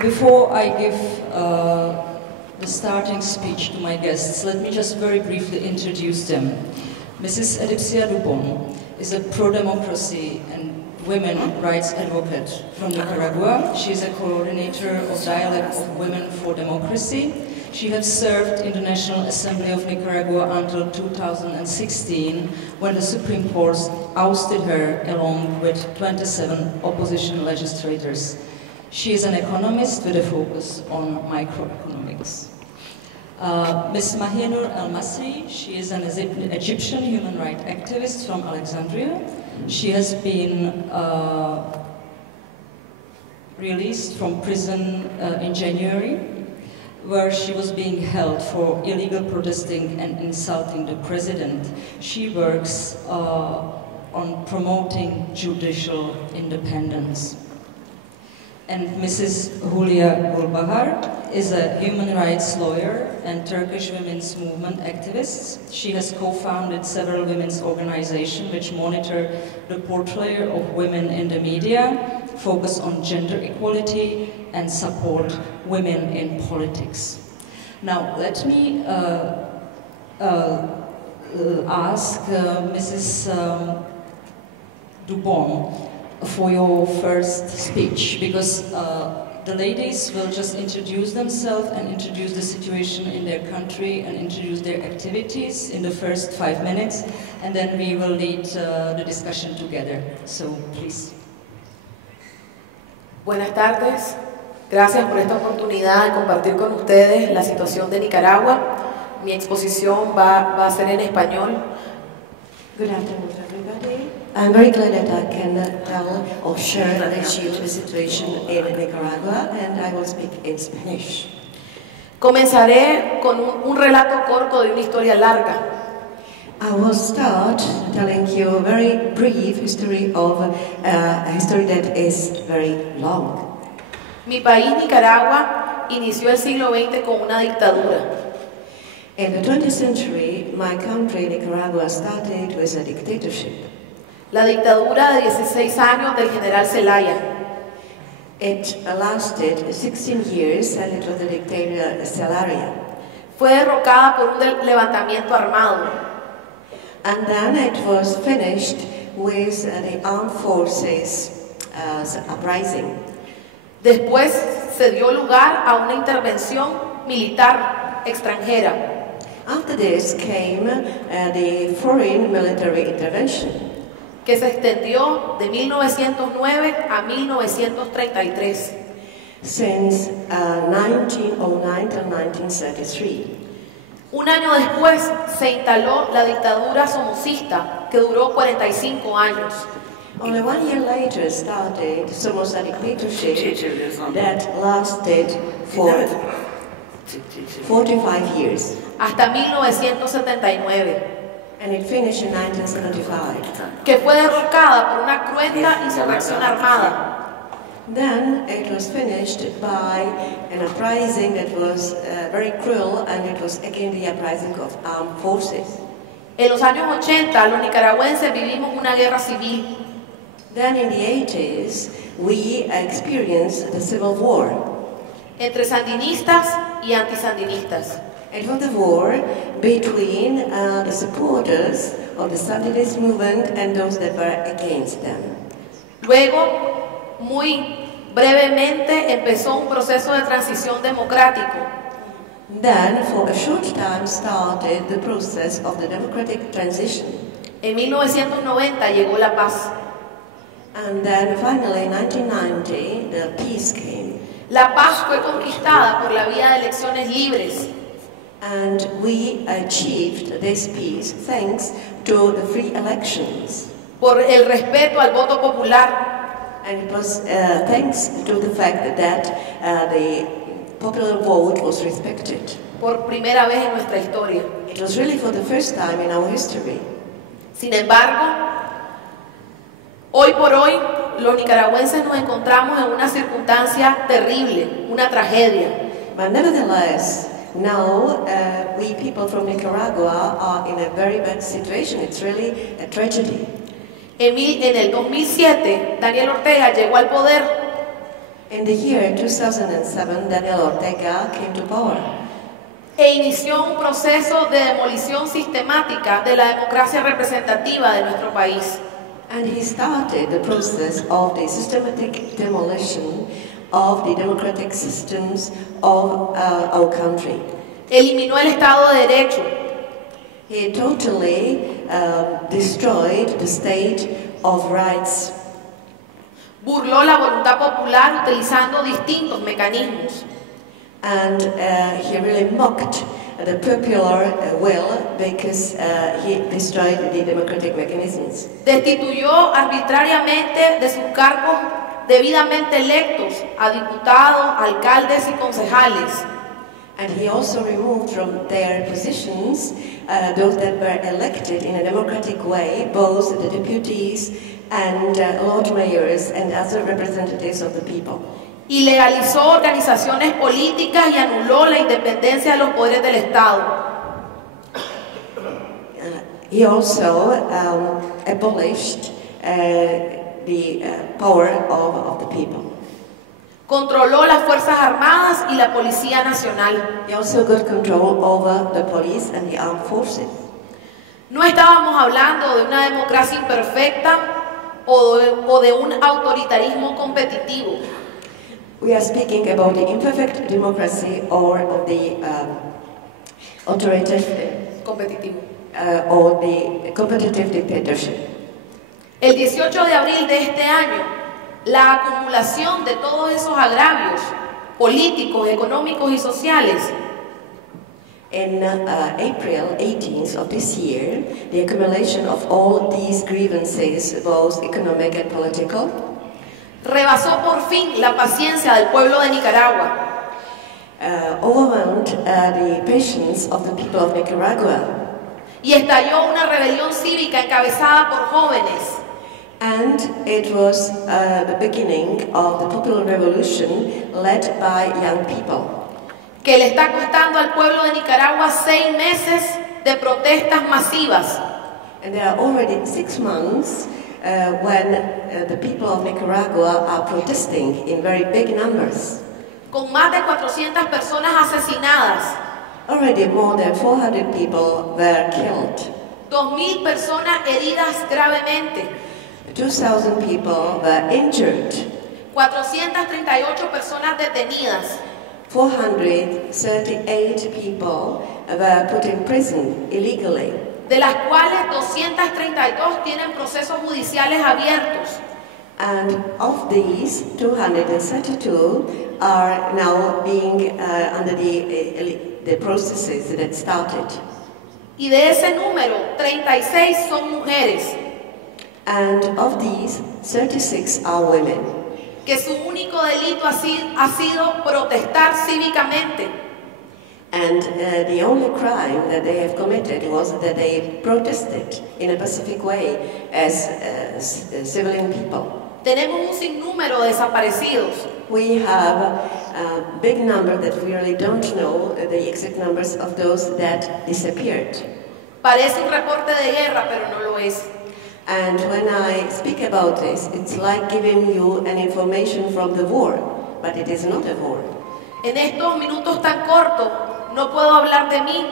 Before I give the starting speech to my guests, let me just very briefly introduce them. Mrs. Edipcia Dubón is a pro-democracy and women rights advocate from Nicaragua. She is a coordinator of Dialogue of Women for Democracy. She has served in the National Assembly of Nicaragua until 2016, when the Supreme Court ousted her along with 27 opposition legislators. She is an economist with a focus on microeconomics. Ms. Mahienour El-Massry, she is an Egyptian human rights activist from Alexandria. She has been released from prison in January, where she was being held for illegal protesting and insulting the president. She works on promoting judicial independence. And Mrs. Hülya Gülbahar is a human rights lawyer and Turkish women's movement activist. She has co-founded several women's organizations which monitor the portrayal of women in the media, focus on gender equality, and support women in politics. Now, let me ask Mrs. Dubón for your first speech, because the ladies will just introduce themselves and introduce the situation in their country and introduce their activities in the first 5 minutes, and then we will lead the discussion together. So, please. Buenas tardes. Gracias por esta oportunidad de compartir con ustedes la situación de Nicaragua. Mi exposición va a ser en español. Good afternoon, everybody. I'm very glad that I can tell or share the situation in Nicaragua, and I will speak in Spanish. Comenzaré con un relato corto de una historia larga. I will start telling you a very brief history of a history that is very long. Mi país, Nicaragua, inició el siglo XX con una dictadura. In the 20th century, my country, Nicaragua, started with a dictatorship. La dictadura de 16 años del general Zelaya. It lasted 16 years, and it was the dictator Zelaya. Fue derrocada por un levantamiento armado. And then it was finished with the armed forces uprising. Después se dio lugar a una intervención militar extranjera. After this came the foreign military intervention, que se extendió de 1909 a 1933. Since 1909 till 1933. Un año después se instaló la dictadura somocista, que duró 45 años. Only 1 year later started Somoza dictatorship that lasted for 45 years. Hasta 1979. And it finished in 1975. Que fue derrocada por una cruenta insurrección armada. Then it was finished by an uprising that was very cruel, and it was again the uprising of armed forces. En los años 80, los nicaragüenses vivimos una guerra civil. Then in the 80s, we experienced the civil war. Entre sandinistas y antisandinistas. It was the war between the supporters of the Sandinist movement and those that were against them. Luego, muy brevemente, empezó un proceso de transición democrático. Then, for a short time, started the process of the democratic transition. En 1990 llegó la paz. And then, finally, in 1990, the peace came. La paz fue conquistada por la vía de elecciones libres. And we achieved this peace thanks to the free elections. Por el respeto al voto popular. And it was thanks to the fact that the popular vote was respected. Por primera vez en nuestra historia. It was really for the first time in our history. Sin embargo, hoy por hoy, los nicaragüenses nos encontramos en una circunstancia terrible, una tragedia. But nevertheless, now we people from Nicaragua are in a very bad situation. It's really a tragedy. En el 2007, Daniel Ortega llegó al poder. In the year 2007, Daniel Ortega came to power. E inició un proceso de demolición sistemática de la democracia representativa de nuestro país. And he started the process of the systematic demolition of the democratic systems of our country. Eliminó el Estado de Derecho. He totally destroyed the state of rights. Burló la voluntad popular utilizando distintos mecanismos. And he really mocked the popular will because he destroyed the democratic mechanisms. Destituyó arbitrariamente de sus cargos debidamente electos a diputados, alcaldes y concejales. And he also removed from their positions those that were elected in a democratic way, both the deputies and Lord Mayors and other representatives of the people. Y legalizó organizaciones políticas y anuló la independencia de los poderes del Estado. He also abolished the power of the people. Controló las Fuerzas Armadas y la Policía Nacional. He also got control over the police and the armed forces. No estábamos hablando de una democracia imperfecta o de un autoritarismo competitivo. We are speaking about the imperfect democracy or of the authoritative Competitivo. or the competitive dictatorship. El 18 de abril de este año, la acumulación de todos esos agravios políticos, económicos y sociales In April 18th of this year, the accumulation of all these grievances, both economic and political, rebasó por fin la paciencia del pueblo de Nicaragua. overwhelmed the patience of the people of Nicaragua. Y estalló una rebelión cívica encabezada por jóvenes. And it was the beginning of the popular revolution led by young people. Que le está costando al pueblo de Nicaragua 6 meses de protestas masivas. And there are already 6 months when the people of Nicaragua are protesting in very big numbers. Con más de 400 personas asesinadas. Already more than 400 people were killed. 2.000 personas heridas gravemente. 2,000 people were injured. 438 personas detenidas. 438 people were put in prison illegally. De las cuales 232 tienen procesos judiciales abiertos. And of these, 232 are now being under the processes that started. Y de ese número, 36 son mujeres. And of these, 36 are women. Que su único delito ha sido protestar cívicamente. And the only crime that they have committed was that they protested in a pacific way as civilian people. Tenemos un sinnúmero de desaparecidos. We have a big number that we really don't know the exact numbers of those that disappeared. Parece un reporte de guerra, pero no lo es. And when I speak about this, it's like giving you an information from the war, but it is not a war. En estos minutos tan cortos, no puedo hablar de mí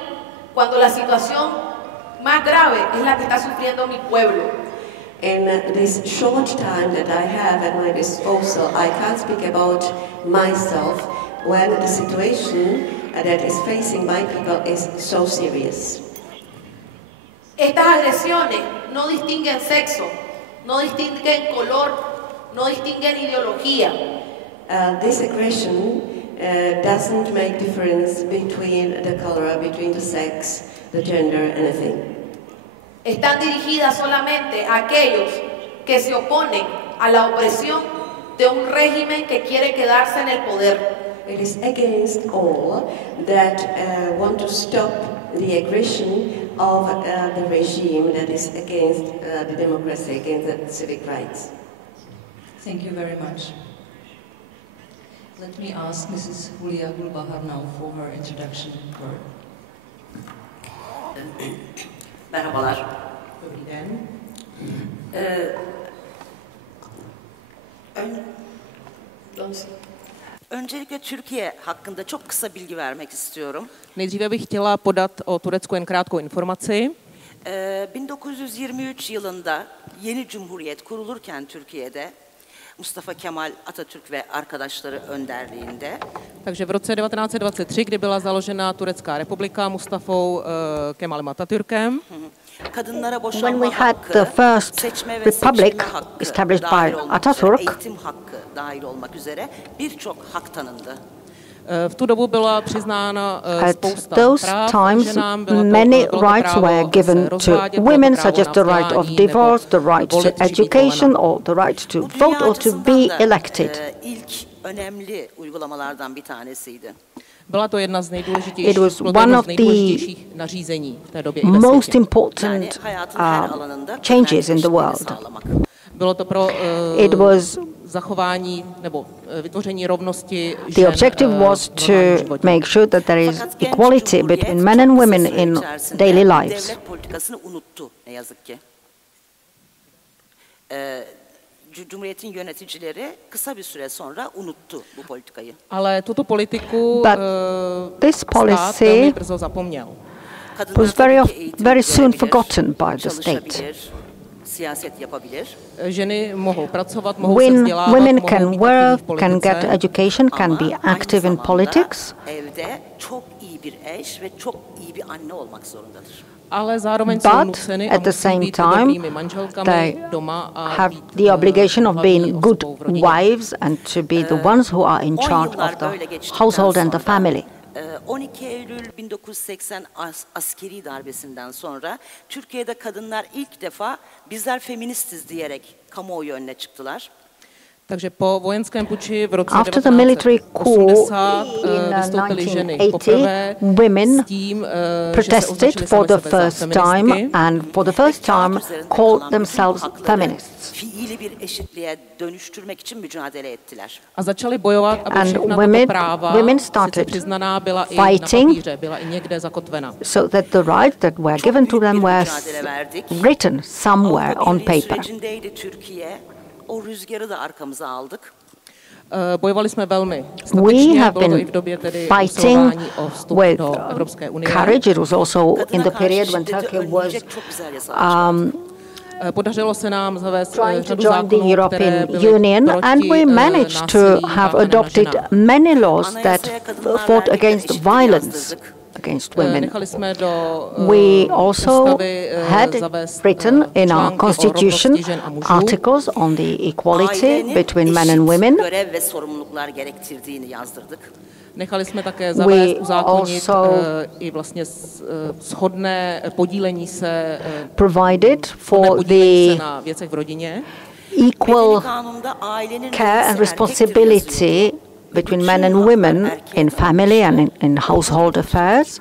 cuando la situación más grave es la que está sufriendo mi pueblo. In this short time that I have at my disposal, I can't speak about myself when the situation that is facing my people is so serious. Estas agresiones no distinguen sexo, no distinguen color, no distinguen ideología. This aggression doesn't make difference between the color, between the sex, the gender, anything. Están dirigidas solamente a aquellos que se oponen a la opresión de un régimen que quiere quedarse en el poder. It is against all that want to stop the aggression of the regime that is against the democracy, against the civic rights. Thank you very much. Let me ask Mrs. Hülya Gülbahar now for her introduction word. Merhabalar. Dobrý den. Entonces. Öncelikle Türkiye hakkında çok kısa bilgi vermek istiyorum. Nejdříve bych chtěla podat o Turecku jen krátkou informaci. 1923 yılında yeni cumhuriyet kurulurken Türkiye'de Mustafa Kemal Atatürk ve arkadaşları önderliğinde. Takže v roce 1923, kdy byla založena Turecká republika Mustafou Kemalem Atatürkem, Kadınlara when boşanma we had hakkı, the first seçme ve republic seçilme hakkı established dahil by olmak üzere, Atatürk, eğitim hakkı dahil olmak üzere birçok hak tanındı. v tu dobu byla přiznána at spousta those práv times, ženám, many bylo to rights právo were se given to rozvádět, bylo to women, právo such as na the right of vzdání, divorce, the nebo right to volit či být education, volena. or the right to Bu vote dünya or to açısından be da elected. ilk önemli uygulamalardan bir tanesiydi. Byla to jedna z nejdůležitějších, It was bylo to one jedno of z nejdůležitějších nařízení v té době i ve Most světě. important changes in the world. Bylo to pro It was zachování nebo vytvoření rovnosti The žen objective was v to normálním životě. make sure that there is equality between men and women in daily lives. Devlet politikasını unuttu ne yazık ki. Cumhuriyetin yöneticileri kısa bir süre sonra unuttu bu politikayı. Ale tuto politiku This stát policy velmi brzo zapomněl. was very soon forgotten by the state. Siyaset yapabilir. Ženy mohou pracovat, mohou se vzdělávat, Women mohou can být work, aktivní v can get politice. education, can be active in politics, Evde çok iyi bir eş ve çok iyi bir anne olmak zorundadır. Ale zároveň jsou but nuceny a at the musí same být time dobrými manželkami they doma a have být the obligation of hlavní being good osobou v rodině. wives and to be the ones who are in charge of the household and the family. 12 Eylül 1980 askeri darbesinden sonra Türkiye'de kadınlar ilk defa bizler feministiz diyerek kamuoyu önüne çıktılar. Takže po vojenském puči v roce After the military coup 1980 in vystoupily ženy 1980, poprvé women s tím, že se protested označily for sami the sebe za first time feministky. and for the first time called themselves feminists. Fiili bir eşitliğe dönüştürmek için mücadele ettiler. A začali bojovat, aby And všechna women- tato práva, women sice started přiznaná, byla i na fighting papíře, byla i někde zakotvena. so that the rights that were given to them were written somewhere on Avrupa Birliği paper. sürecindeydi Türkiye. O rüzgarı da arkamıza aldık. Bojovali jsme velmi We statečně, have bylo to i been v době tedy fighting usilování o vstup with do Evropské unie. courage. It was also in the Kadına period karşı when şiddeti Turkey was önleyecek çok güzel yasalar çıkarttık. Podařilo se nám zavést trying to řadu join the zákonů, které European byly Union, proti and we managed to násilí have páchaném na adopted ženách. many laws that Anayasaya kadınlarla fought erkekler against eşitliği violence yazdırdık. against women. Nechali jsme do We also ústavy had zavést written in our články o constitution rovnosti žen a mužů. articles on the equality Ailenin between men and eşit women. görev ve sorumluluklar gerektirdiğini yazdırdık. Nechali jsme také zavést, uzákonit also i vlastně shodné podílení se, Provided shodné for podílení se the na věcech v rodině. equal Kanunda ailenin care reisi and erkektir responsibility between men and women in family and in household affairs.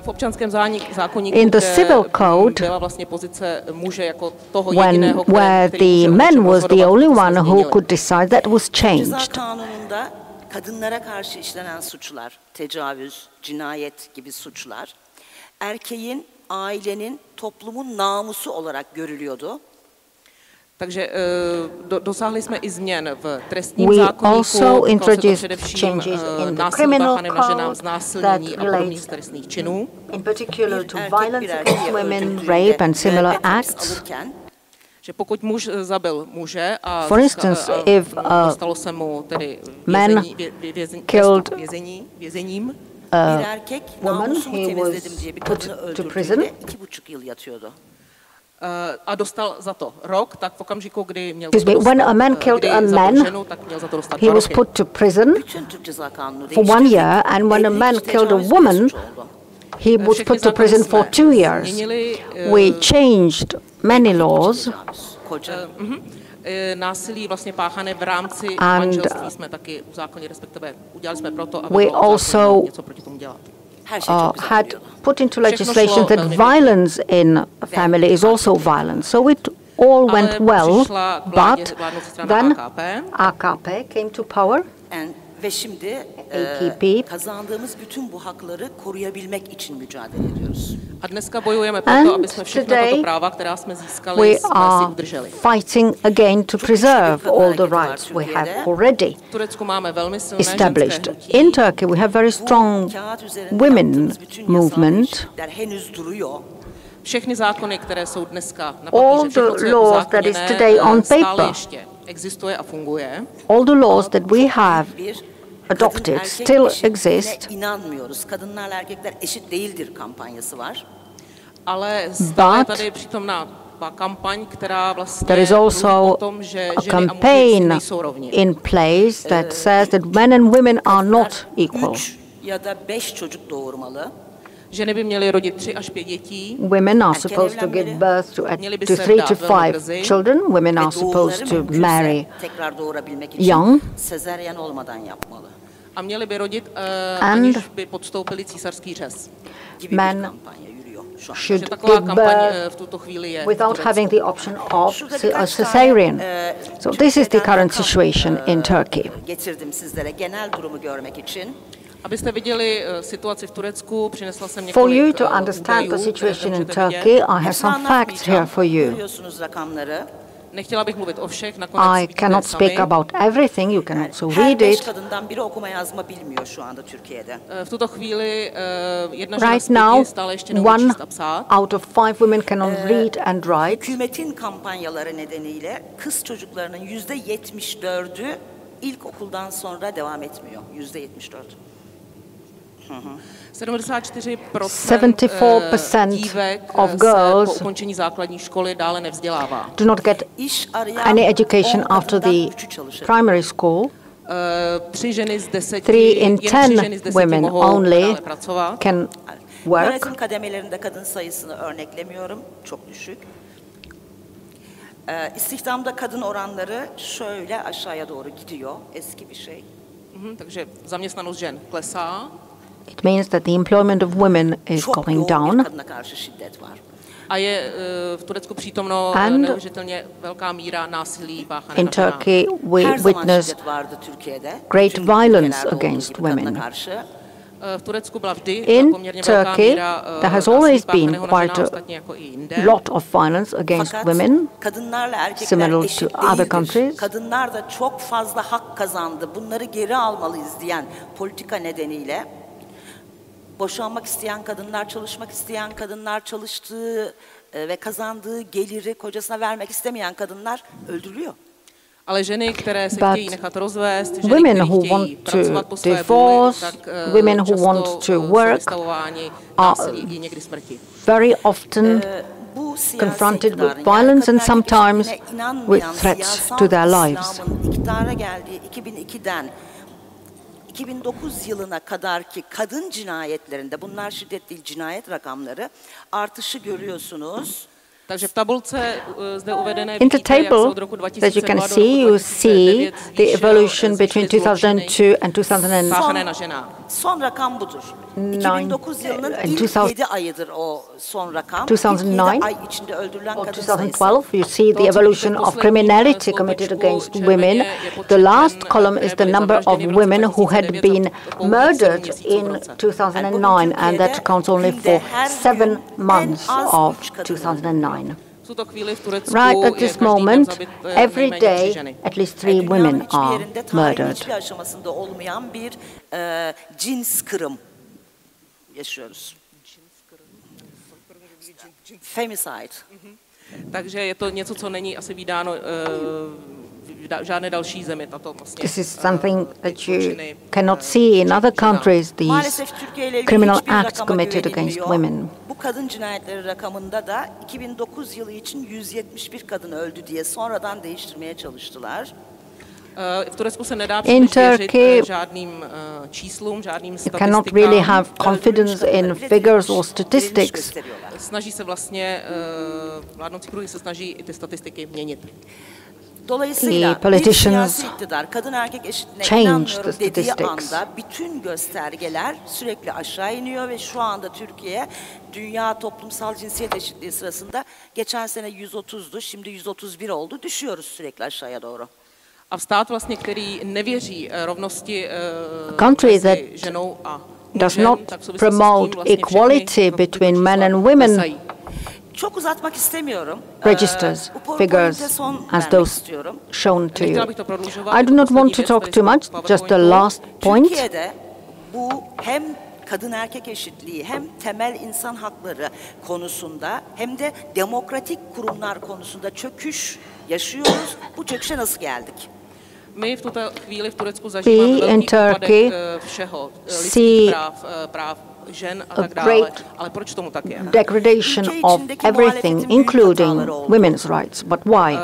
V občanském zákoníku, In the kde civil code, byla vlastně pozice muže jako toho When jediného, where který the může man was the rozhodovat, only to jsme one who změnili. could decide, that was Ceza changed. kanununda kadınlara karşı işlenen suçlar, tecavüz, cinayet gibi suçlar erkeğin, ailenin, toplumun namusu olarak görülüyordu. Takže dosáhli jsme i změn v trestním We zákoníku. also Týkalo se to introduced především changes in the násilí criminal páchané na ženám, code znásilnění that a podobných relates trestných činů. in particular to Erkek bir violence erkeği against women, öldürdüğünde rape and similar müebbet hapis acts. alırken Že pokud muž zabil muže a For instance, if dostalo se mu tedy man killed vězením, bir erkek woman, namusumu he temizledim was diye bir put kadını to prison. öldürdüğünde 2,5 yıl yatıyordu. a dostal za to rok, tak v okamžiku, kdy měl Excuse me, when a man killed kdy a zabil man, ženu, tak měl za to dostat he 2 was roky. put to prison Bütün Türk Ceza Kanunu for 1 değişti. year, and when a man Evlilik killed a tecavüz woman, bir suç oldu. he was Všechny put to zákony prison for jsme 2 years. změnili, We changed many laws, Tecavüz, koca. násilí vlastně páchané v rámci And, manželství jsme taky uzákonili, respektive udělali jsme proto, aby we bylo uzákonit also něco proti tomu dělat. Her şey çok güzel had gidiyordu. put into Všechno legislation šlo that velmi pěkně. violence in a family is also violence. So it all went Ale well, přišla k vládě but vládnoucí strana then AKP. AKP came to power, And Ve şimdi kazandığımız bütün bu hakları koruyabilmek için mücadele ediyoruz. A dneska bojujeme proto, aby jsme všechna tato práva, která jsme získali, jsme si udrželi. Fighting again to preserve all the rights we have already established. In Turkey, we have very strong women movement. Všechny zákony, které jsou dneska na all the laws that is today on paper, existuje a funguje. All the laws that we have adopted still exist. İnanmıyoruz. Kadınlarla erkekler eşit değildir kampanyası var. Ale stále tady přítomná kampaň, která vlastně there is also o tom, že a campaign in place that says that men and women are not equal. 3 ya da 5 çocuk doğurmalı. Ženy by měly rodit 3 až 5 dětí. Women are supposed to give birth to 3 to 5 children. Women are supposed to marry young. A měly by rodit, aniž by podstoupili císařský řez. Men should give birth without having the option of a cesarean. So this is the current situation in Turkey. Abyste viděli situaci v Turecku, přinesla jsem několik For you to understand the situation in Turkey, I have some facts here for you. Nechtěla bych mluvit o všech, I cannot speak about everything, you can also read it. V tuto chvíli jedna žena Right z 5 now, stále ještě neumí číst a psát. out of 5 women cannot read and write. Hükümetin kampanyaları nedeniyle kız çocuklarının %74'ü ilkokuldan sonra devam etmiyor. %74. 74% dívek of se girls po ukončení základní školy dále nevzdělává. do not get any education after the primary school. 3 ženy z 10, 3 in 10 women only can work. Yönetim kademelerinde kadın sayısını örneklemiyorum, çok düşük. İstihdamda kadın oranları şöyle aşağıya doğru gidiyor, eski bir şey. Takže zaměstnanost žen klesá. It means that the employment of women is going down. A je v Turecku přítomno neuvěřitelně velká míra násilí páchané in Turkey we witness great violence against women. V Turecku byla vždy In Turkey, there has always been quite a lot of violence against women, similar to other countries. Kadınlar da çok fazla hak kazandı. Bunları geri almalıyız diyen politika nedeniyle boşanmak isteyen kadınlar, çalışmak isteyen kadınlar, çalıştığı ve kazandığı geliri kocasına vermek istemeyen kadınlar öldürülüyor. Ale ženy, které se chtějí nechat rozvést, ženy, women které who chtějí want pracovat to po své divorce, vůli, tak women who want to work are někdy smrti. Very often confronted with violence and sometimes with threats to their lives. 2009 yılına kadarki kadın cinayetlerinde, bunlar şiddet değil cinayet rakamları, artışı görüyorsunuz. In the table that you can see, you see the evolution between 2002 and 2009. Son rakam budur. 2009 yılının ilk 7 ayıdır o son rakam. 2009 ay içinde öldürülen or kadın 2012, you see the evolution of criminality committed against women. The last column is the number of women who had been murdered in 2009, and that accounts only for 7 months of 2009. Right at this moment, every day, at least 3 women are murdered. Cins kırım yaşıyoruz. Femicide. Takže je to něco, co není asi vídáno v žádné další zemi. Tato vlastně, this is something that you cannot see in other countries, these criminal acts committed against women. Bu kadın cinayetleri rakamında da 2009 yılı için 171 kadın öldü diye sonradan değiştirmeye çalıştılar. V Turecku se nedá věřit žádným číslům, žádným statistikám. You cannot really have confidence in figures or statistics. Snaží se vlastně, vládnoucí kruhy se snaží i ty statistiky měnit. The politicians change the statistics. Bütün göstergeler sürekli aşağı iniyor ve şu anda Türkiye Dünya Toplumsal Cinsiyet Eşitliği sırasında geçen sene 130'du, şimdi 131 oldu. Düşüyoruz sürekli aşağıya doğru. A stát vlastně, který nevěří rovnosti mezi ženou a does not promote equality between men and women registers figures as those shown to you. I do not want to talk too much, just the last point. Kadın erkek eşitliği hem temel insan hakları konusunda hem de demokratik kurumlar konusunda çöküş yaşıyoruz. Bu çöküşe nasıl geldik? My v tuto chvíli v Turecku zažíváme velký úpadek všeho, lidských práv žen a tak dále. Ale proč tomu tak je? Degradation of everything, including women's rights. But why?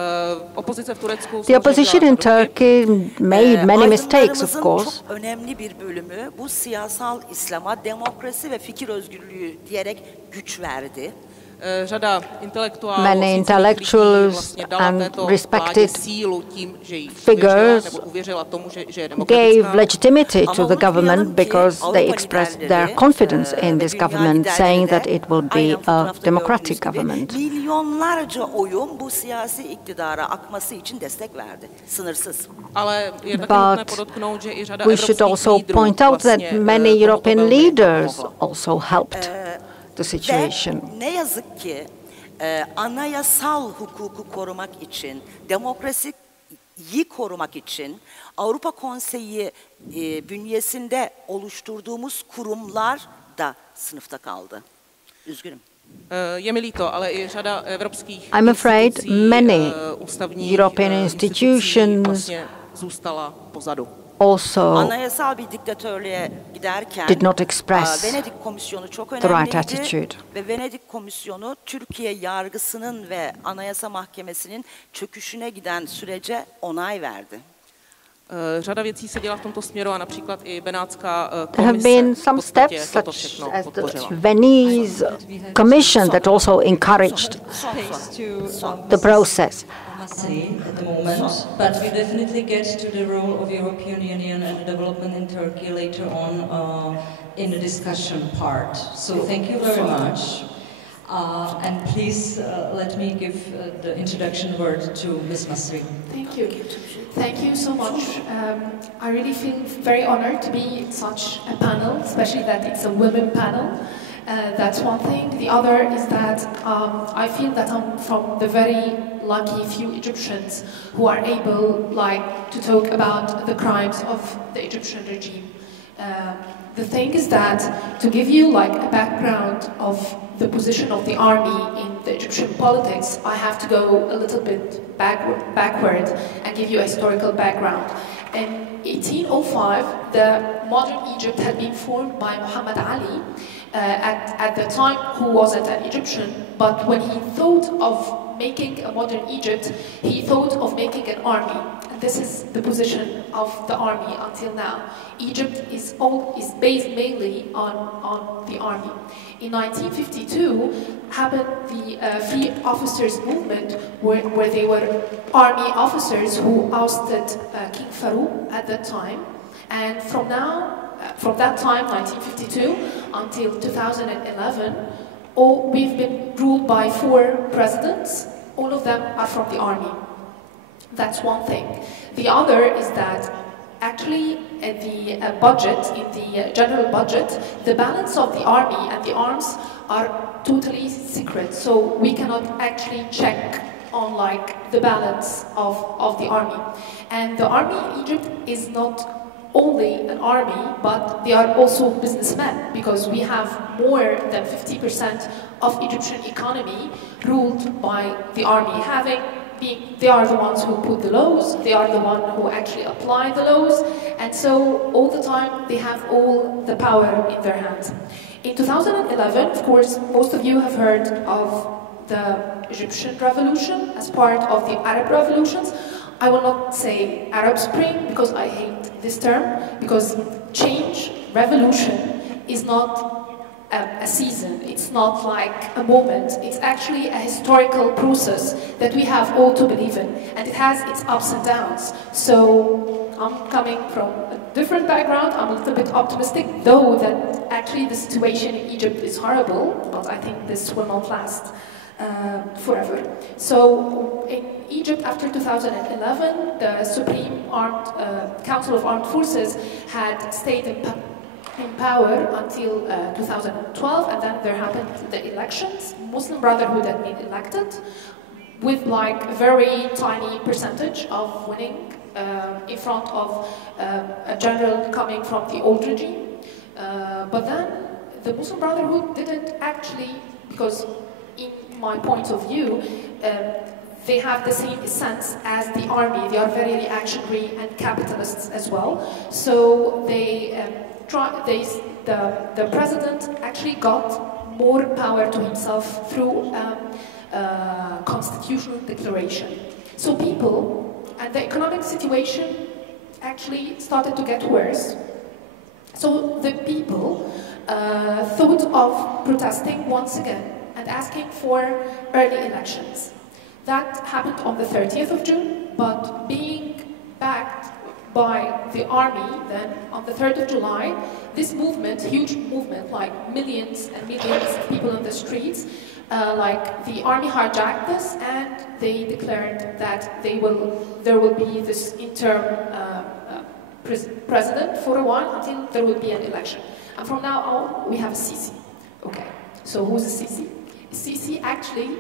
The opposition in Turkey made many mistakes, of course. Çok önemli bir bölümü bu siyasal İslam'a demokrasi ve fikir özgürlüğü diyerek güç verdi. Many intellectuals and respected figures gave legitimacy to the government because they expressed their confidence in this government, saying that it will be a democratic government. But we should also point out that many European leaders also helped the situation. Ne yazık ki anayasal hukuku korumak için, demokrasiyi korumak için Avrupa Konseyi bünyesinde oluşturduğumuz kurumlar da sınıfta kaldı. Üzgünüm. I'm afraid many European institutions also did not express the right attitude. Ve Venedik Komisyonu Türkiye yargısının ve Anayasa Mahkemesi'nin çöküşüne giden sürece onay verdi. Řada věcí se dělá v tomto směru a například i Benátská komise. There have been some steps such as the Venice Commission that also encouraged the process. At the moment, but we definitely get to the role of European Union and the development in Turkey later on in the discussion part. So thank you very much. And please let me give the introduction word to Ms. Mahienour. Thank you. Thank you so much. I really feel very honored to be in such a panel, especially that it's a women panel. That's one thing. The other is that I feel that I'm from the very lucky few Egyptians who are able, to talk about the crimes of the Egyptian regime. The thing is that to give you a background of the position of the army in the Egyptian politics, I have to go a little bit backward and give you a historical background. In 1805, the modern Egypt had been formed by Muhammad Ali. At the time, who wasn't an Egyptian, but when he thought of making a modern Egypt, he thought of making an army. And this is the position of the army until now. Egypt is based mainly on the army. In 1952, happened the Free Officers Movement, where they were army officers who ousted King Farouk at that time. And from that time, 1952, until 2011, we've been ruled by 4 presidents. All of them are from the army. That's one thing. The other is that actually in the budget, in the general budget, the balance of the army and the arms are totally secret. So we cannot actually check on the balance of the army. And the army in Egypt is not only an army, but they are also businessmen, because we have more than 50% of Egyptian economy ruled by the army. They are the ones who put the laws, they are the ones who actually apply the laws, and so all the time they have all the power in their hands. In 2011, of course, most of you have heard of the Egyptian revolution as part of the Arab revolutions. I will not say Arab Spring because I hate this term, because change, revolution is not a season, it's not like a moment, it's actually a historical process that we have all to believe in, and it has its ups and downs. So I'm coming from a different background, I'm a little bit optimistic, though that actually the situation in Egypt is horrible, but I think this will not last forever. So in Egypt after 2011, the Supreme Council of Armed Forces had stayed in power until 2012, and then there happened the elections. Muslim Brotherhood had been elected with like a very tiny percentage of winning in front of a general coming from the old regime. But then the Muslim Brotherhood didn't actually, because in my point of view, they have the same essence as the army. They are very reactionary and capitalists as well. So the president actually got more power to himself through constitutional declaration. So people, and the economic situation actually started to get worse. So the people thought of protesting once again and asking for early elections. That happened on the 30th of June, but being backed by the army then on the 3rd of July, this movement, huge movement, like millions and millions of people on the streets, like the army hijacked this and they declared that there will be this interim president for a while until there will be an election. And from now on, we have a Sisi. Okay, so who's a Sisi? Sisi actually,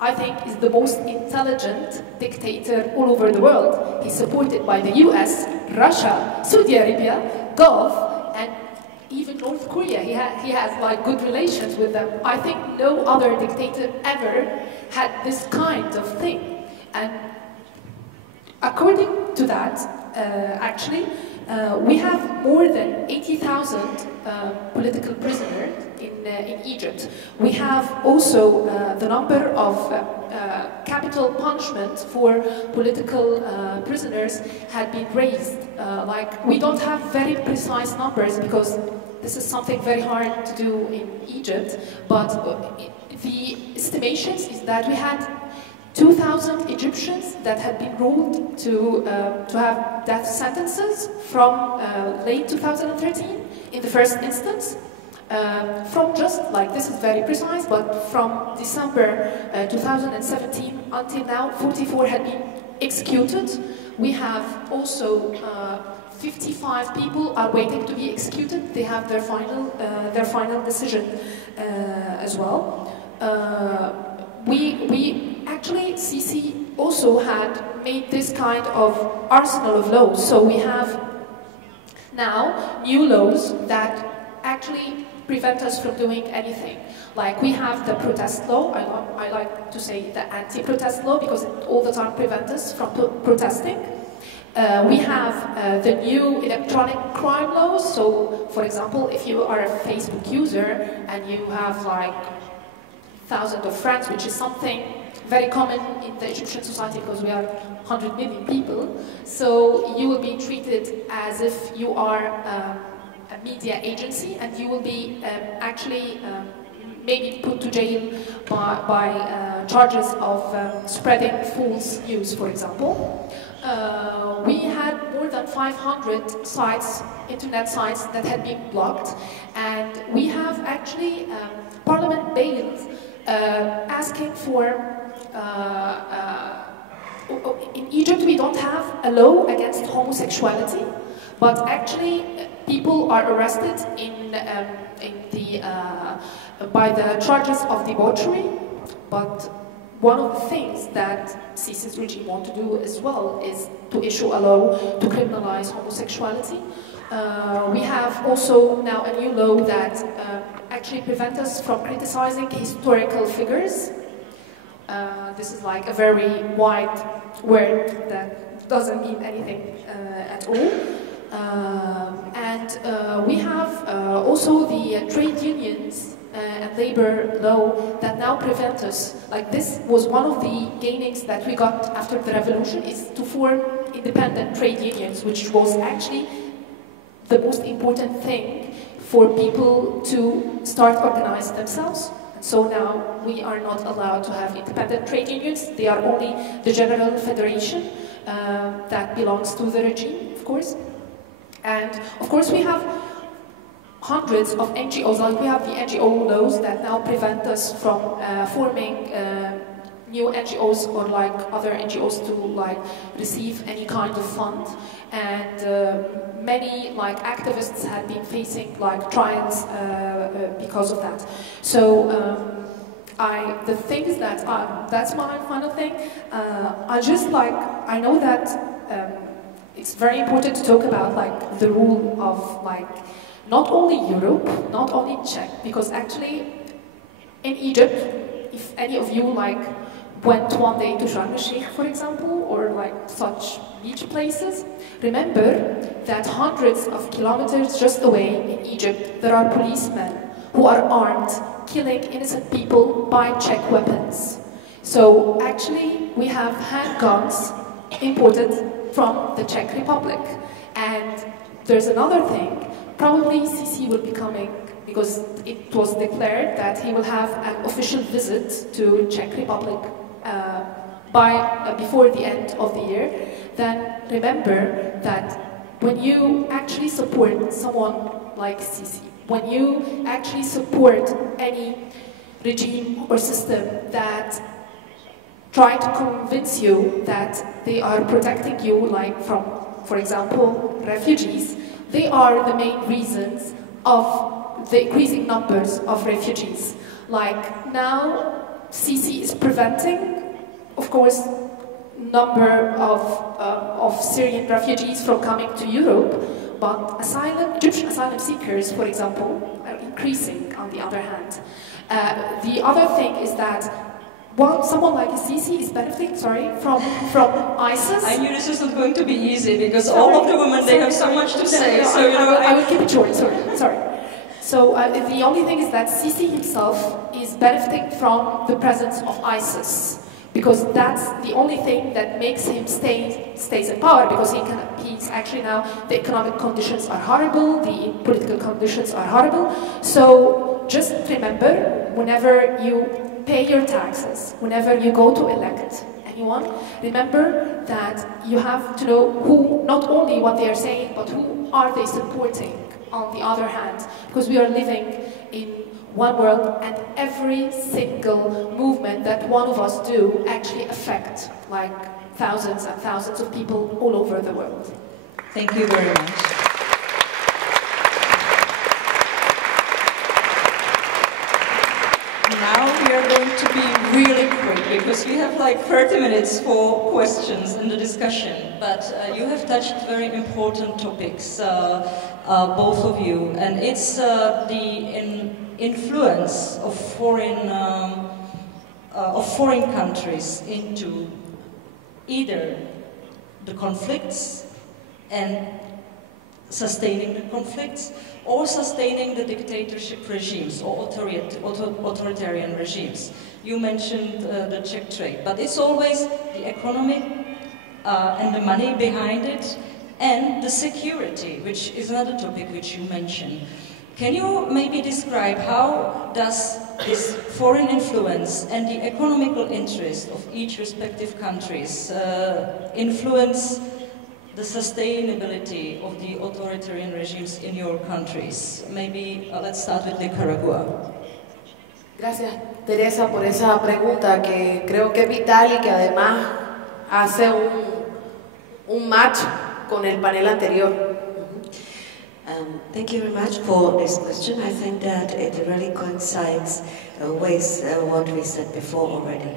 I think, is the most intelligent dictator all over the world. He's supported by the US, Russia, Saudi Arabia, Gulf, and even North Korea. He has like good relations with them. I think no other dictator ever had this kind of thing. And according to that, actually, we have more than 80,000 political prisoners in Egypt. We have also the number of capital punishment for political prisoners had been raised. Like, we don't have very precise numbers because this is something very hard to do in Egypt, but the estimations is that we had 2,000 Egyptians that had been ruled to have death sentences from late 2013 in the first instance. From just, like, this is very precise, but from December 2017 until now, 44 had been executed. We have also 55 people are waiting to be executed. They have their final decision as well. We actually, Sisi also had made this kind of arsenal of laws. So we have now new laws that actually prevent us from doing anything. Like, we have the protest law. I like to say the anti-protest law because it all the time prevents us from protesting. We have the new electronic crime laws. So, for example, if you are a Facebook user and you have like thousands of friends, which is something very common in the Egyptian society because we are 100 million people, so you will be treated as if you are a media agency, and you will be actually maybe put to jail by charges of spreading false news, for example. We had more than 500 sites, internet sites, that had been blocked, and we have actually parliament bills asking for. In Egypt, we don't have a law against homosexuality, but actually people are arrested by the charges of debauchery. But one of the things that Sisi's regime want to do as well is to issue a law to criminalize homosexuality. We have also now a new law that actually prevents us from criticizing historical figures. This is like a very wide word that doesn't mean anything at all. And we have also the trade unions and labor law that now prevent us. Like, this was one of the gainings that we got after the revolution, is to form independent trade unions, which was actually the most important thing for people to start organizing themselves. So now we are not allowed to have independent trade unions. They are only the general federation that belongs to the regime, of course. And of course we have hundreds of NGOs, like we have the NGO laws that now prevent us from forming new NGOs or like other NGOs to like receive any kind of fund, and many like activists have been facing like trials because of that. So the thing is that that's my final thing. I know that it's very important to talk about like the rule of like not only Europe, not only Czech, because actually in Egypt, if any of you like went one day to Sharm el-Sheikh, for example, or like such beach places, remember that hundreds of kilometers just away in Egypt, there are policemen who are armed, killing innocent people by Czech weapons. So actually, we have handguns imported from the Czech Republic. And there's another thing, probably Sisi will be coming, because it was declared that he will have an official visit to Czech Republic before the end of the year. Then remember that when you actually support someone like Sisi, when you actually support any regime or system that try to convince you that they are protecting you like from, for example, refugees, they are the main reasons of the increasing numbers of refugees. Like now, Sisi is preventing, of course, number of Syrian refugees from coming to Europe, but Egyptian asylum seekers, for example, are increasing on the other hand. The other thing is that someone like Sisi is benefiting, from ISIS. I knew this was not going to be easy because all of the women, they have so much to say. No, so, you know, I will keep it short, sorry. So the only thing is that Sisi himself is benefiting from the presence of ISIS, because that's the only thing that makes him stays in power, because he's actually now, the economic conditions are horrible, the political conditions are horrible. So just remember, whenever you pay your taxes, whenever you go to elect anyone, remember that you have to know who, not only what they are saying, but who are they supporting on the other hand, because we are living in one world, and every single movement that one of us do actually affect like thousands and thousands of people all over the world. Thank you very much. Now we are going to be really quick because we have like 30 minutes for questions in the discussion. But you have touched very important topics, both of you, and it's the influence of foreign countries into either the conflicts and sustaining the conflicts, or sustaining the dictatorship regimes or authoritarian regimes. You mentioned the Czech trade, but it's always the economic and the money behind it, and the security, which is another topic which you mentioned. Can you maybe describe how does this foreign influence and the economical interest of each respective countries influence the sustainability of the authoritarian regimes in your countries? Maybe let's start with Nicaragua. Gracias, Teresa, por esa pregunta que creo que es vital y que además hace un match con el panel anterior. Thank you very much for this question. I think that it really coincides with what we said before already.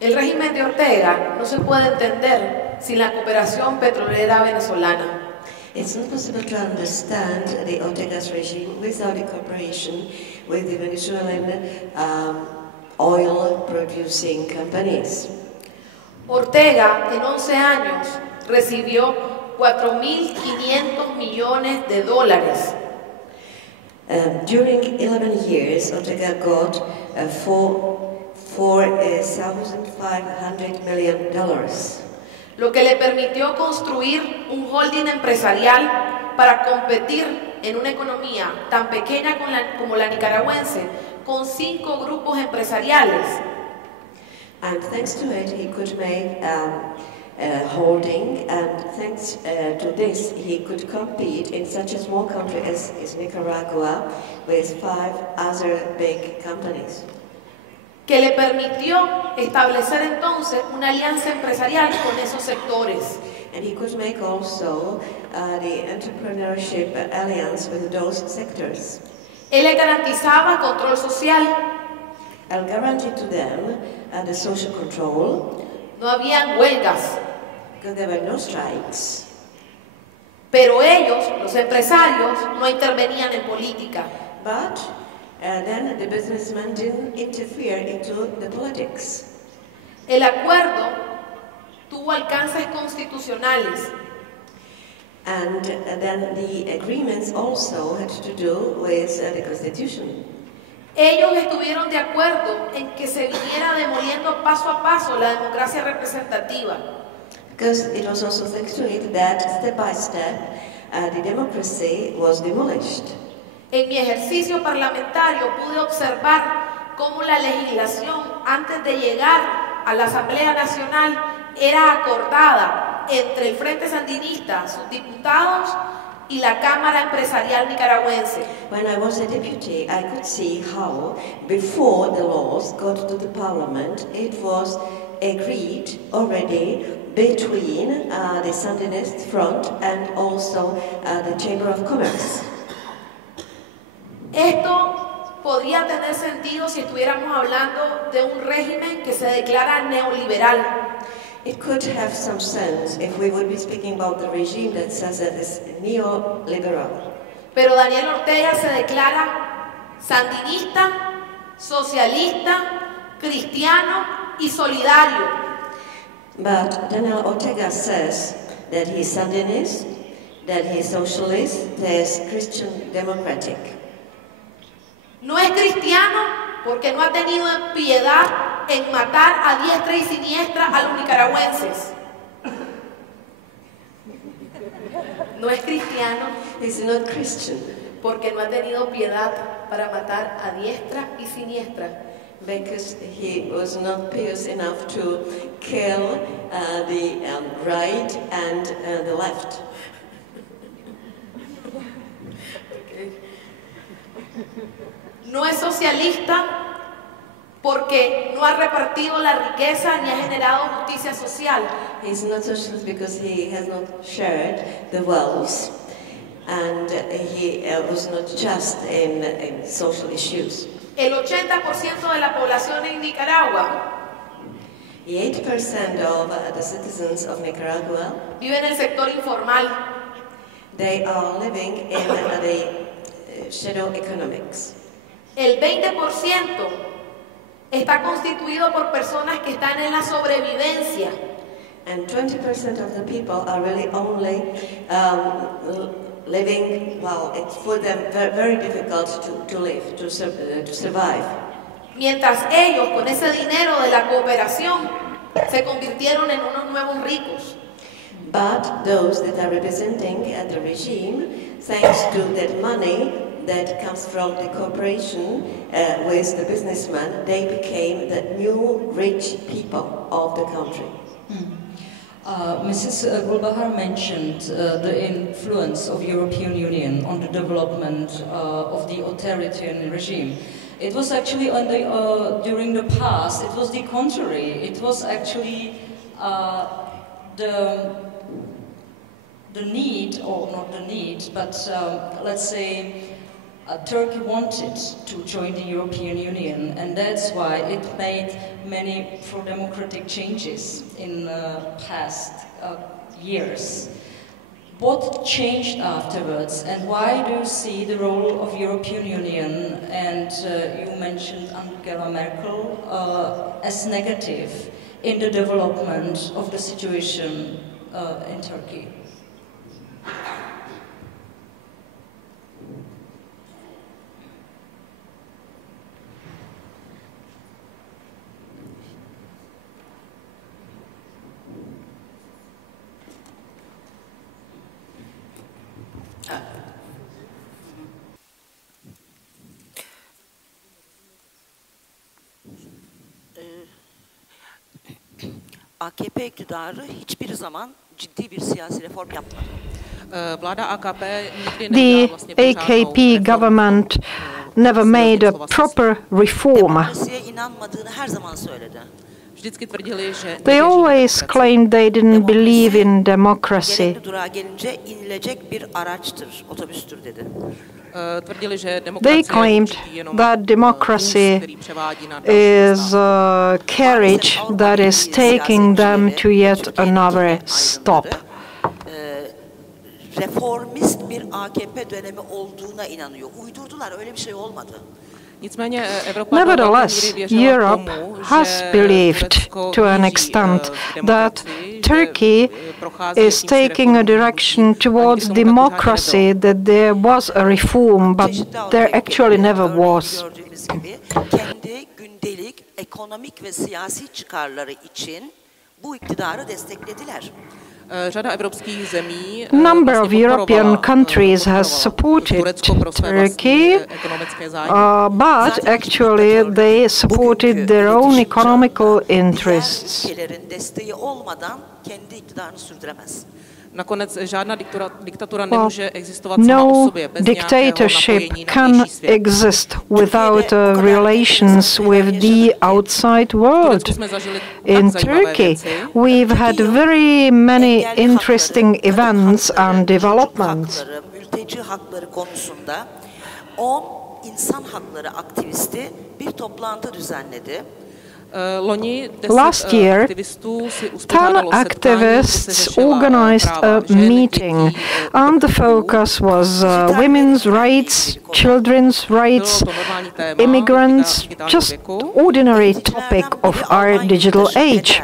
El régimen de Ortega no se puede entender sin la cooperación petrolera venezolana. It's not possible to understand the Ortega's regime without the cooperation with the Venezuelan oil-producing companies. Ortega, en 11 años, recibió 4.500 millones de dólares. During 11 years, Ortega got $4,500 million. Lo que le permitió construir un holding empresarial para competir en una economía tan pequeña como la nicaragüense, con 5 grupos empresariales. And thanks to it, he could make holding, and thanks to this he could compete in such a small country as Nicaragua with 5 other big companies. Que le permitió establecer entonces una alianza empresarial con esos sectores. And he could make also the entrepreneurship alliance with those sectors. Él le garantizaba control social. I'll guarantee to them the social control. No habían huelgas. Because there were no strikes. Pero ellos, los empresarios, no intervenían en política. But then the businessmen didn't interfere into the politics. El acuerdo tuvo alcances constitucionales. And then the agreements also had to do with the Constitution. Ellos estuvieron de acuerdo en que se viniera demoliendo paso a paso la democracia representativa. Because it was also thanks to it that step by step the democracy was demolished. En mi ejercicio parlamentario pude observar cómo la legislación antes de llegar a la Asamblea Nacional era acordada entre el Frente Sandinista, sus diputados y la Cámara Empresarial Nicaragüense. When I was a deputy, I could see how, before the laws got to the parliament, it was agreed already between the Sandinist front and also the Chamber of Commerce. Esto podría tener sentido si estuviéramos hablando de un régimen que se declara neoliberal. It could have some sense if we would be speaking about the regime that says that it's neoliberal. Pero Daniel Ortega se declara sandinista, socialista, cristiano y solidario. But Daniel Ortega says that he's Sandinist, that he's socialist, that he's Christian democratic. No es cristiano porque no ha tenido piedad en matar a diestra y siniestra a los nicaragüenses. No es cristiano. He's not Christian. Porque no ha tenido piedad para matar a diestra y siniestra. Because he was not pious enough to kill the right and the left. No es socialista porque no ha repartido la riqueza ni ha generado justicia social. He's not socialist because he has not shared the wealth and he was not just in social issues. El 80% de la población en Nicaragua 8% of the citizens of Nicaragua vive en el sector informal. They are living in the shadow economics. El 20% está constituido por personas que están en la sobrevivencia. And 20% of the people are really only living, well, it's for them very difficult to live, to survive. Mientras ellos, con ese dinero de la cooperación, se convirtieron en unos nuevos ricos. But those that are representing the regime, thanks to that money that comes from the cooperation with the businessmen, they became the new rich people of the country. Mrs. Gülbahar mentioned the influence of European Union on the development of the authoritarian regime. It was actually on the, during the past, it was the contrary. It was actually the need, or not the need, but let's say Turkey wanted to join the European Union, and that's why it made many pro-democratic changes in past years. What changed afterwards, and why do you see the role of European Union, and you mentioned Angela Merkel, as negative in the development of the situation in Turkey? AKP iktidarı hiçbir zaman ciddi bir siyasi reform yapmadı. The AKP government never made a proper reform. Demokrasiye inanmadığını her zaman söyledi. They always claimed they didn't believe in democracy. Gerekli durağa gelince inilecek bir araçtır, otobüstür dedi. They claimed that democracy is a carriage that is taking them to yet another stop. Reformist bir AKP dönemi olduğuna inanıyor. Uydurdular, öyle bir şey olmadı. Nevertheless, Europe has believed to an extent that Turkey is taking a direction towards democracy, that there was a reform, but there actually never was. Kendi gündelik ekonomik ve siyasi çıkarları için bu iktidarı desteklediler. A number of European countries has supported Turkey, but actually they supported their own economical interests. No dictatorship can exist without relations with the outside world. In Turkey, we've had very many interesting events and developments. Mülteci hakları konusunda 10 insan hakları aktivisti bir toplantı düzenledi. Last year, 10 activists organized a meeting, and the focus was women's rights, children's rights, immigrants, just ordinary topic of our digital age.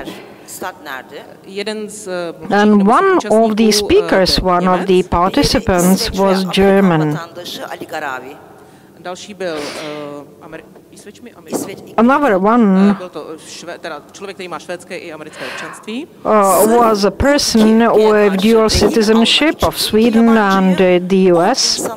And one of the speakers, one of the participants, was German. Another one was a person with dual citizenship of Sweden and the US.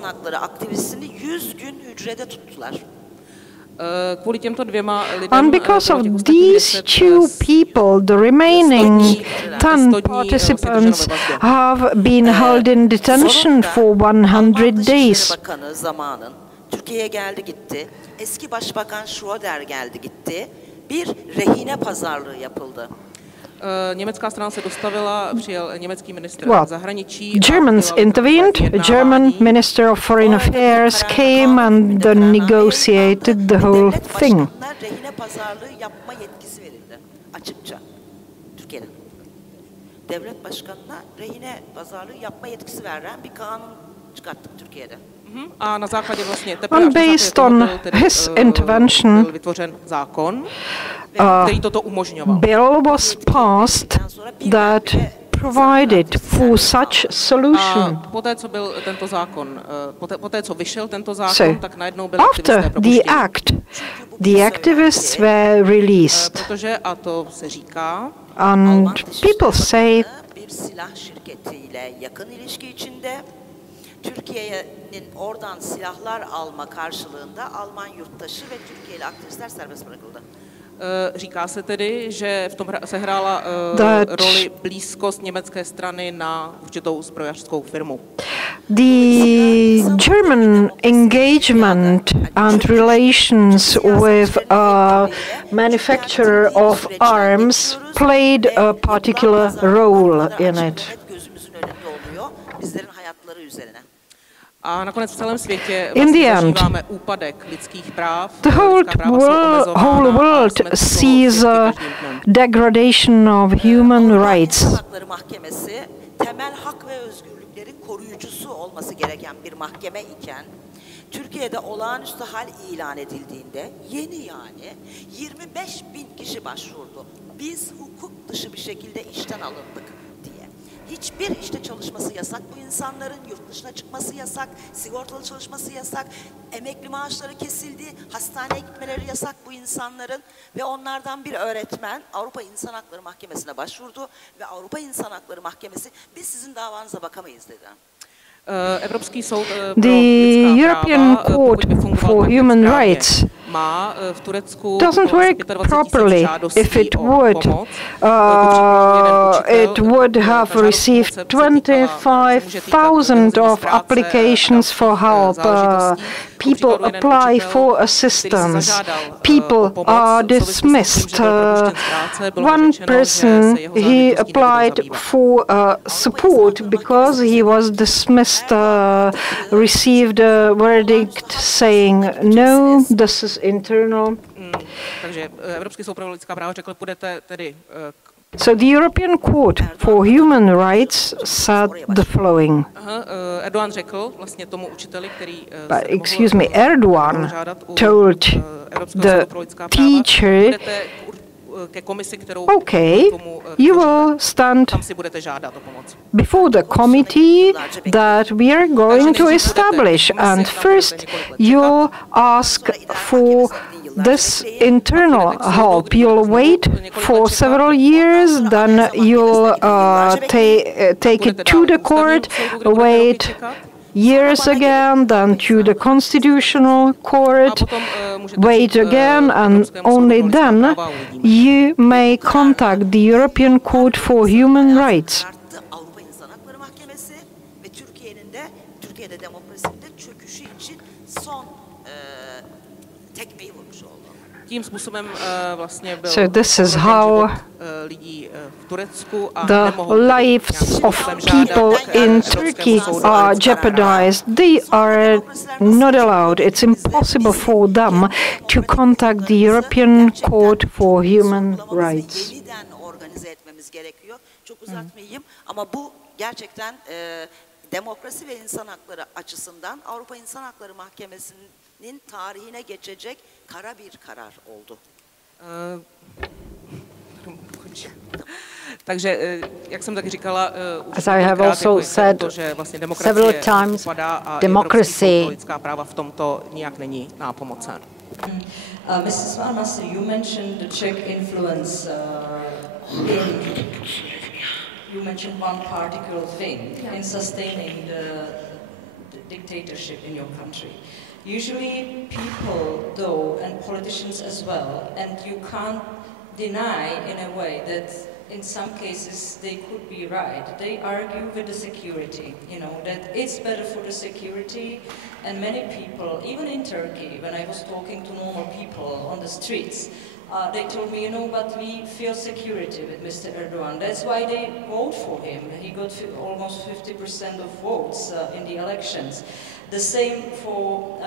And because of these two people, the remaining 10 participants have been held in detention for 100 days. Türkiye'ye geldi gitti. Eski Başbakan Schroeder geldi gitti. Bir rehine pazarlığı yapıldı. Germans intervened. A German Minister of Foreign Affairs came and negotiated the whole thing. Rehine pazarlığı yapma yetkisi verildi açıkça Türkiye'nin. Devlet başkanına rehine pazarlığı yapma yetkisi veren bir kanun çıkarttık Türkiye'de. And based on his intervention, a bill was passed that provided for such solution. So, after the act, the activists were released. And people say Türkiye'nin oradan silahlar alma karşılığında Alman yurttaşı ve Türkiye'li aktivistler serbest bırakıldı. Říká se tedy, že v tom sehrála roli blízkost německé strany na určitou zbrojařskou firmu. The German engagement and relations with a manufacturer of arms played a particular role in it. In the end, the whole world sees a degradation of human rights. Temel hak ve özgürlüklerin koruyucusu olması gereken bir mahkeme iken Türkiye'de olağanüstü hal ilan edildiğinde yeni 25.000 kişi başvurdu. Biz hukuk dışı bir şekilde işten alındık diye. Hiçbir işte çalışması yasak bu insanların, yurt dışına çıkması yasak, sigortalı çalışması yasak, emekli maaşları kesildi, hastaneye gitmeleri yasak bu insanların ve onlardan bir öğretmen Avrupa İnsan Hakları Mahkemesi'ne başvurdu ve Avrupa İnsan Hakları Mahkemesi biz sizin davanıza bakamayız dedi. The European Court for Human Rights doesn't work properly. If it would have received 25,000 of applications for help. People apply for assistance. People are dismissed. One person, he applied for support because he was dismissed, received a verdict saying, no, this is internal. So the European Court for Human Rights said the following. But, excuse me, Erdogan told the teacher, okay, you will stand before the committee that we are going to establish, and first you'll ask for this internal help. You'll wait for several years, then you'll take it to the court, wait years again, then to the Constitutional Court, wait again, and only then you may contact the European Court for Human Rights. So this is how the lives of people in Turkey are jeopardized. They are not allowed. It's impossible for them to contact the European Court for Human Rights. Demokrasi ve insan hakları açısından Avrupa İnsan Hakları Mahkemesi'nin tarihine geçecek kara bir karar oldu. As I have also said several times, democracy. Mrs. El-Massry, you mentioned the Czech influence you mentioned one particular thing in sustaining the dictatorship in your country. Usually people, though, and politicians as well, and you can't deny in a way that in some cases they could be right. They argue with the security, you know, that it's better for the security, and many people, even in Turkey, when I was talking to normal people on the streets, they told me, you know, but we feel security with Mr. Erdogan. That's why they vote for him. He got almost 50% of votes in the elections. The same for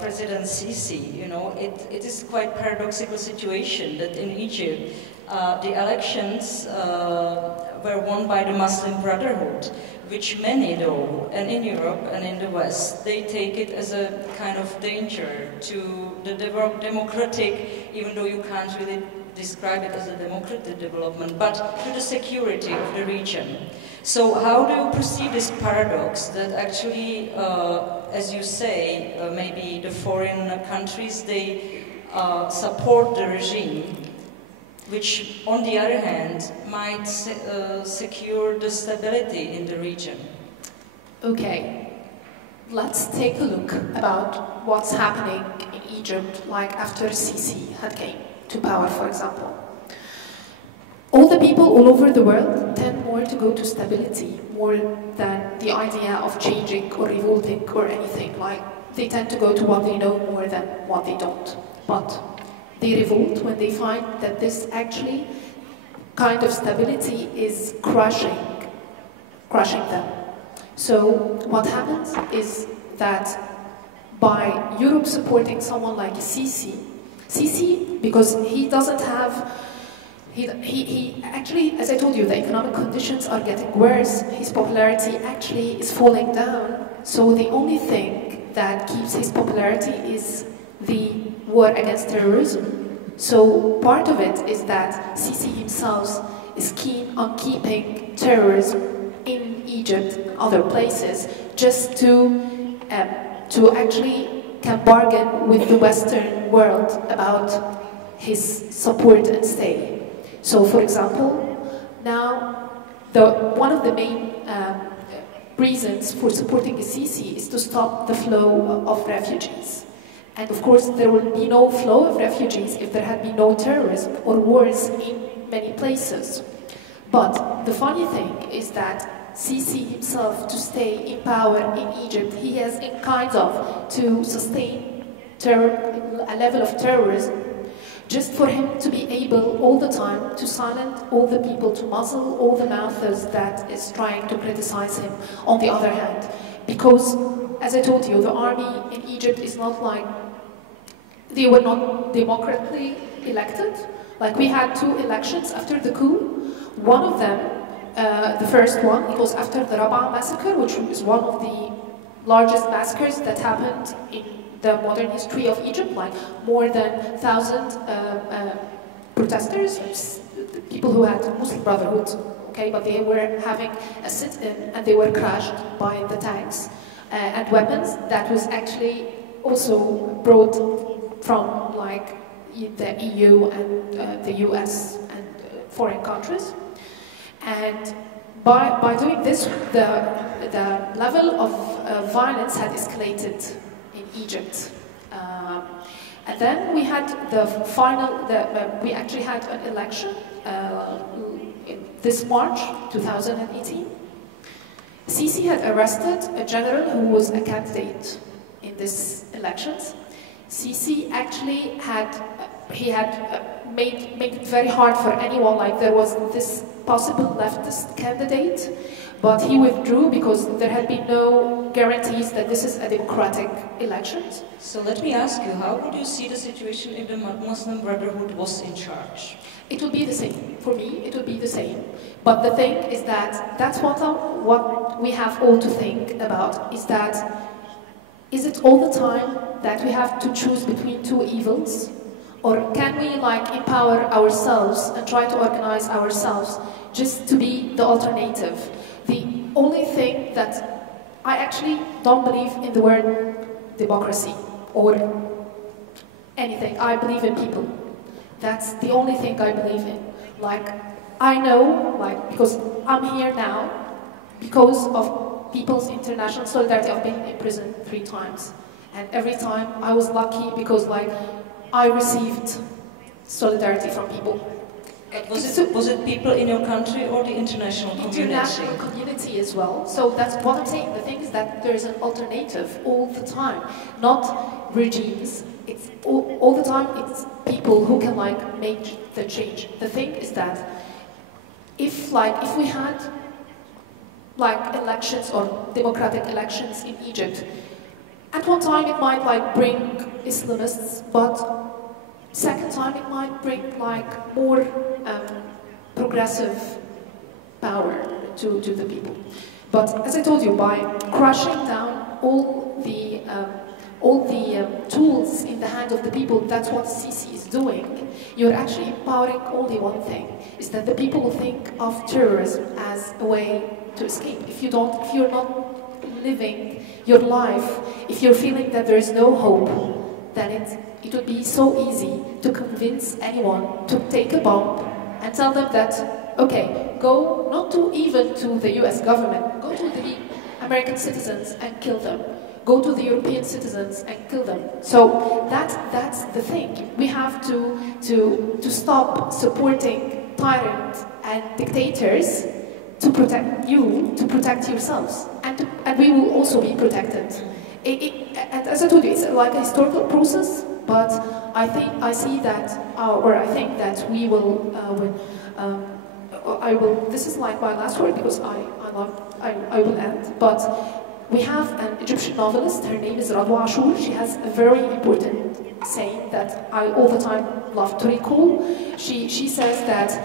President Sisi. You know, it is quite paradoxical situation that in Egypt the elections were won by the Muslim Brotherhood, which many though, and in Europe and in the West, they take it as a kind of danger to the democratic, even though you can't really describe it as a democratic development, but to the security of the region. So how do you perceive this paradox that actually, as you say, maybe the foreign countries, they support the regime, which on the other hand might secure the stability in the region? Okay, let's take a look about what's happening in Egypt, like after Sisi had came to power, for example. All the people all over the world tend more to go to stability more than the idea of changing or revolting or anything. Like, they tend to go to what they know more than what they don't. But they revolt when they find that this actually kind of stability is crushing them. So what happens is that by Europe supporting someone like Sisi, because he doesn't have, he actually, as I told you, the economic conditions are getting worse, his popularity actually is falling down, so the only thing that keeps his popularity is the war against terrorism. So part of it is that Sisi himself is keen on keeping terrorism in Egypt and other places, just to actually can bargain with the Western world about his support and stay. So, for example, now one of the main reasons for supporting Sisi is to stop the flow of refugees. And of course, there will be no flow of refugees if there had been no terrorism or wars in many places. But the funny thing is that Sisi himself, to stay in power in Egypt, he has to sustain a level of terrorism, just for him to be able all the time to silence all the people, to muzzle all the mouths that is trying to criticize him, on the other hand. Because, as I told you, the army in Egypt is not like, they were not democratically elected. Like, we had 2 elections after the coup. One of them, the first one, it was after the Rabaa massacre, which is one of the largest massacres that happened in the modern history of Egypt. Like, more than 1,000 protesters, people who had Muslim Brotherhood, okay, but they were having a sit-in and they were crushed by the tanks and weapons that was actually also brought from like the EU and the US and foreign countries. And by doing this, the level of violence had escalated in Egypt. And then we had the final, we actually had an election in this March 2018. Sisi had arrested a general who was a candidate in these elections. Sisi actually had made it very hard for anyone, like there was this possible leftist candidate, but he withdrew because there had been no guarantees that this is a democratic election. So let me ask you, how would you see the situation if the Muslim Brotherhood was in charge? It would be the same. For me, it would be the same. But the thing is that that's what we have all to think about, is that, is it all the time that we have to choose between 2 evils? Or can we like empower ourselves and try to organize ourselves just to be the alternative? The only thing that I actually don't believe in the word democracy or anything. I believe in people. That's the only thing I believe in. Like, I know, like, because I'm here now, because of People's International Solidarity. I've been in prison 3 times. And every time I was lucky because, like, I received solidarity from people. Was it people in your country or the international community? International community as well. So that's what I'm saying. The thing is that there is an alternative all the time, not regimes. It's all the time. It's people who can like make the change. The thing is that if we had like elections or democratic elections in Egypt, at one time it might like bring Islamists, but second time it might bring like more progressive power to the people. But as I told you, by crushing down all the tools in the hand of the people, that's what Sisi is doing. You're actually empowering only one thing, is that the people will think of terrorism as a way to escape. If you're not living your life, if you're feeling that there is no hope, then it would be so easy to convince anyone to take a bomb and tell them that, okay, go not even to the US government, go to the American citizens and kill them. Go to the European citizens and kill them. So that's the thing. We have to stop supporting tyrants and dictators to protect you, to protect yourselves, and we will also be protected. And as I told you, it's like a historical process, but I see that, or I think that we will, this is like my last word because I will end, but we have an Egyptian novelist, her name is Radwa Ashur. She has a very important saying that I all the time love to recall. She says that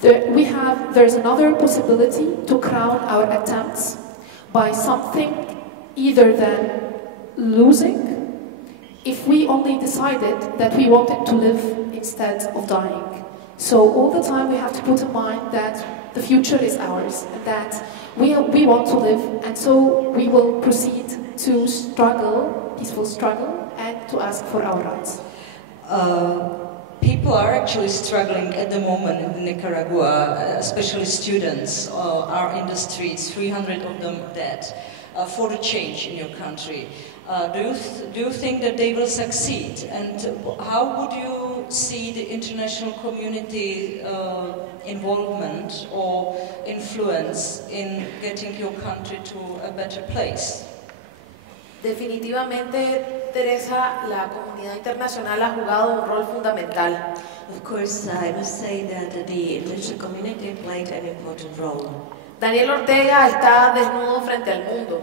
there's another possibility to crown our attempts by something either than losing, if we only decided that we wanted to live instead of dying. So all the time we have to put in mind that the future is ours, and that we want to live, and so we will proceed to struggle, peaceful struggle, and to ask for our rights. People are actually struggling at the moment in Nicaragua, especially students are in the streets, 300 of them dead, for the change in your country. Do you think that they will succeed? And how would you see the international community involvement or influence in getting your country to a better place? Definitivamente, Teresa, la comunidad internacional ha jugado un rol fundamental. Of course, I must say that the international community played an important role. Daniel Ortega está desnudo frente al mundo.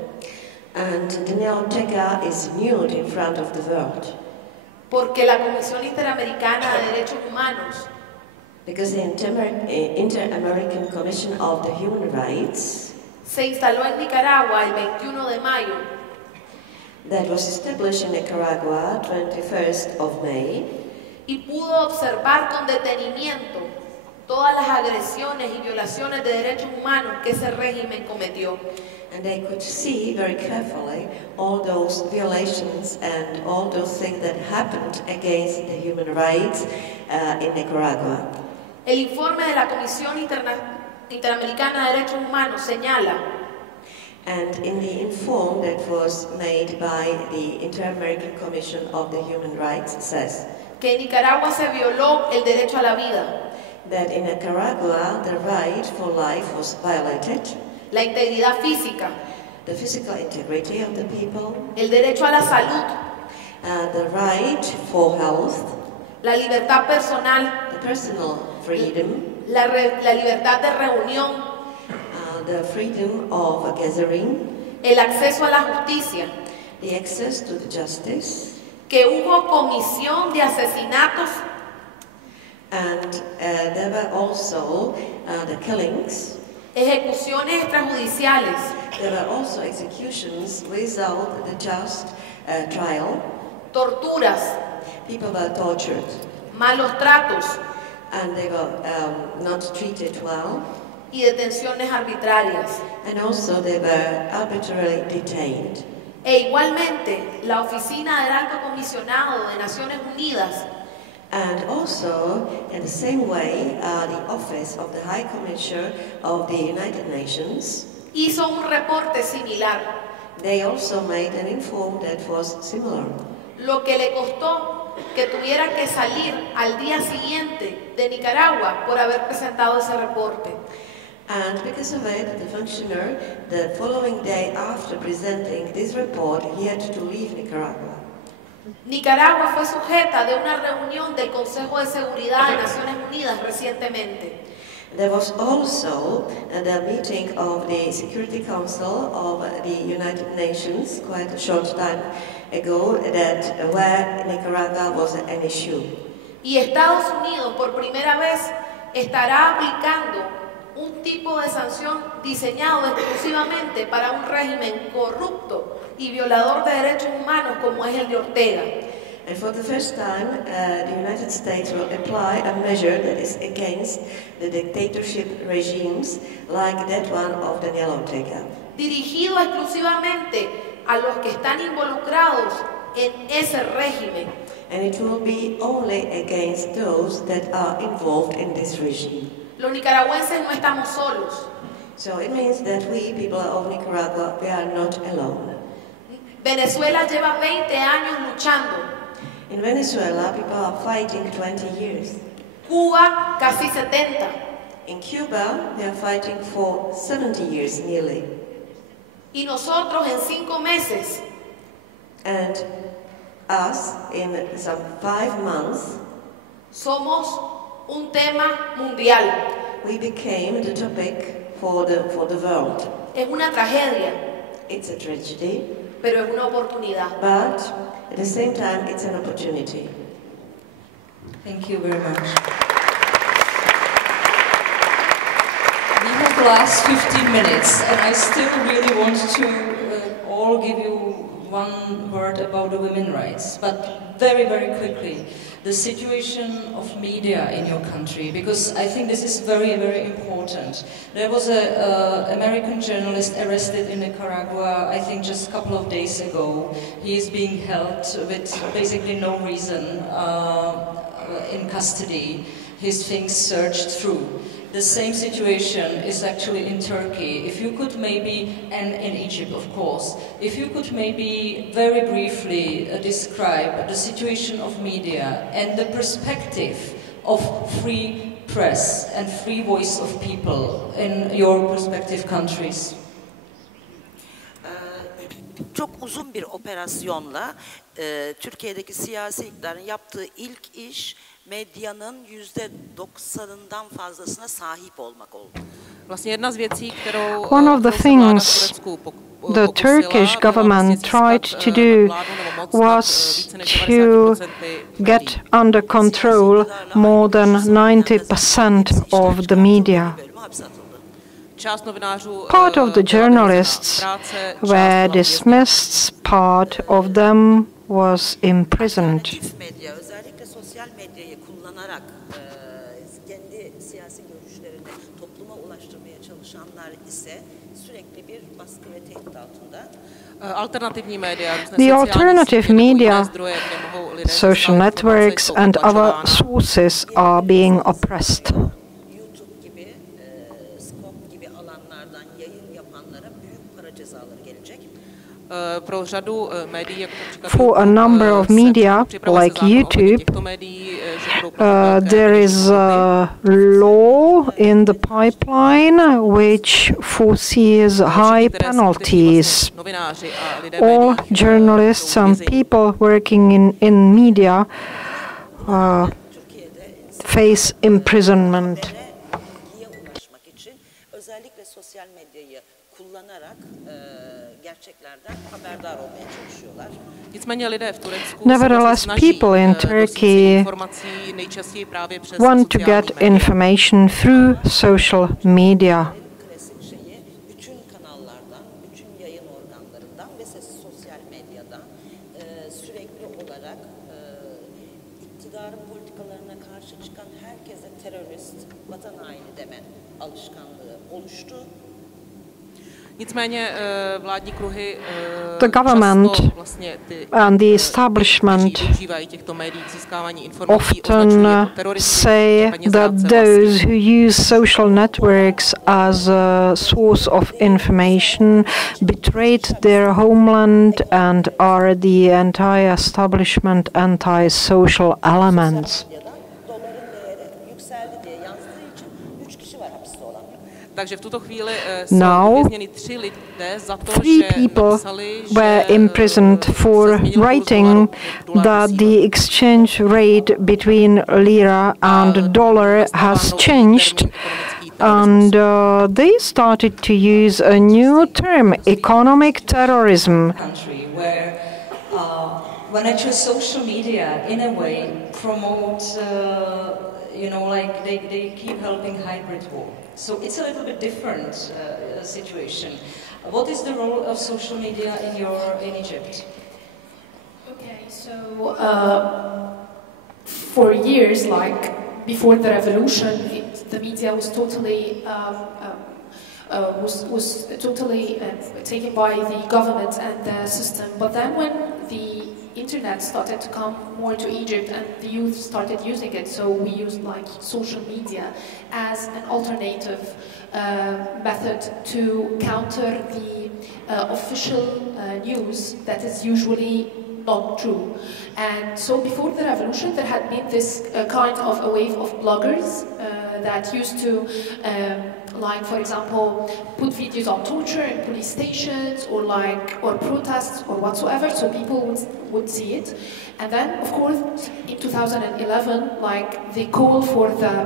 And Daniel Ortega is nude in front of the world. Porque la Comisión Interamericana de Derechos Humanos, because the Inter-American Commission of the Human Rights, se instaló en Nicaragua el 21 de mayo, that was established in Nicaragua 21st of May, y pudo observar con detenimiento todas las agresiones y violaciones de derechos humanos que ese régimen cometió. And they could see very carefully all those violations and all those things that happened against the human rights in Nicaragua. El informe de la Comisión Interamericana de Derechos Humanos señala, and in the inform that was made by the Inter-American Commission of the Human Rights says que en Nicaragua se violó el derecho a la vida, that in Nicaragua the right for life was violated, la integridad física, the physical integrity of the people, el derecho a la salud, the right for health, la libertad personal, the personal freedom, la libertad de reunión, the freedom of gathering, el acceso a la justicia, the access to the justice, que hubo comisión de asesinatos, and there were also the killings, ejecuciones extrajudiciales, there were also executions without the just trial, torturas, people were tortured, malos tratos, and they were not treated well, y detenciones arbitrarias. and also they were arbitrarily detained. E igualmente, la Oficina del Alto Comisionado de Naciones Unidas, and also, in the same way, the Office of the High Commissioner of the United Nations hizo un reporte similar, they also made an inform that was similar. lo que le costó que tuviera que salir al día siguiente de Nicaragua por haber presentado ese reporte. And because of it, the functionary, the following day after presenting this report, he had to leave Nicaragua. Nicaragua fue sujeta de una reunión del Consejo de Seguridad de Naciones Unidas recientemente. There was also the meeting of the Security Council of the United Nations quite a short time ago that where Nicaragua was an issue. Y Estados Unidos por primera vez estará aplicando un tipo de sanción diseñado exclusivamente para un régimen corrupto y violador de derechos humanos como es el de Ortega. And for the first time, the United States will apply a measure that is against the dictatorship regimes like that one of Daniel Ortega. Dirigido exclusivamente a los que están involucrados en ese régimen. And it will be only against those that are involved in this regime. Los nicaragüenses no estamos solos. So it means that we, people of Nicaragua, we are not alone. Venezuela lleva 20 años luchando. In Venezuela, people are fighting 20 years. Cuba, casi 70. In Cuba, they are fighting for 70 years nearly. Y nosotros en 5 meses. And us, in some 5 months, somos un tema mundial. We became the topic for the world. Es una tragedia. It's a tragedy. Pero es una oportunidad. But at the same time, it's an opportunity. Thank you very much. We have the last 15 minutes, and I still really want to all give you one word about the women's rights, but very, very quickly. The situation of media in your country, because I think this is very, very important. There was an American journalist arrested in Nicaragua, I think just a couple of days ago. He is being held with basically no reason in custody. His things searched through. The same situation is actually in Turkey. If you could maybe, and in Egypt of course, if you could maybe very briefly describe the situation of media and the perspective of free press and free voice of people in your respective countries. Çok uzun bir operasyonla Türkiye'deki siyasi iktidarın yaptığı ilk iş medyanın %90'ından fazlasına sahip olmak oldu. One of the things the Turkish government tried to do was to get under control more than 90% of the media. Part of the journalists were dismissed, part of them was imprisoned. The alternative media, social networks and other sources are being oppressed. For a number of media, like YouTube, there is a law in the pipeline which foresees high penalties. All journalists and people working in media face imprisonment. Nevertheless, people in Turkey want to get information through social media. The government and the establishment often say that those who use social networks as a source of information betrayed their homeland and are the entire establishment anti-social elements. Now, 3 people were imprisoned for writing that the exchange rate between lira and dollar has changed, and they started to use a new term, economic terrorism. When actually social media, in a way, promote, you know, like they keep helping hybrid war. So it's a little bit different situation. What is the role of social media in Egypt? Okay, so for years, like before the revolution, the media was totally taken by the government and the system. But then when the internet started to come more to Egypt and the youth started using it, so we used like social media as an alternative method to counter the official news that is usually not true. And so before the revolution there had been this kind of a wave of bloggers that used to like, for example, put videos on torture in police stations or protests or whatsoever, so people would see it. And then, of course, in 2011, like the call for the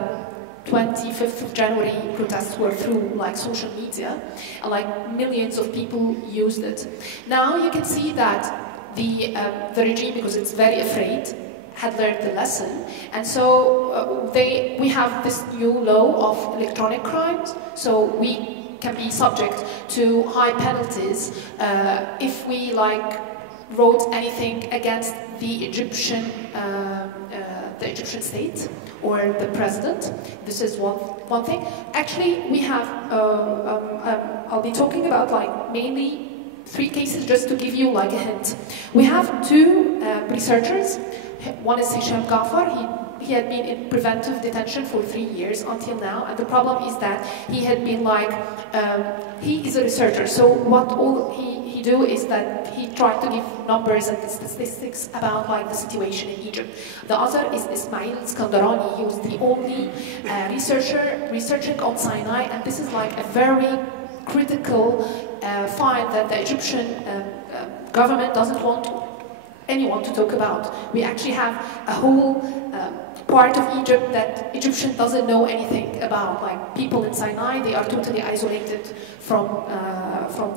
25th of January protests were through like social media, and like millions of people used it. Now you can see that the regime, because it's very afraid, had learned the lesson, and so we have this new law of electronic crimes, so we can be subject to high penalties if we wrote anything against the Egyptian state or the president. This is one thing. Actually, we have I'll be talking about mainly 3 cases just to give you a hint. We have 2 researchers One is Hisham Ghaffar. He had been in preventive detention for 3 years until now, and the problem is that he had been like, he is a researcher, so what all he do is that he tried to give numbers and statistics about like the situation in Egypt. The other is Ismail Skandarani. He was the only researcher researching on Sinai, and this is like a very critical find that the Egyptian government doesn't want anyone to talk about. We actually have a whole part of Egypt that Egyptian doesn't know anything about, like people in Sinai. They are totally isolated from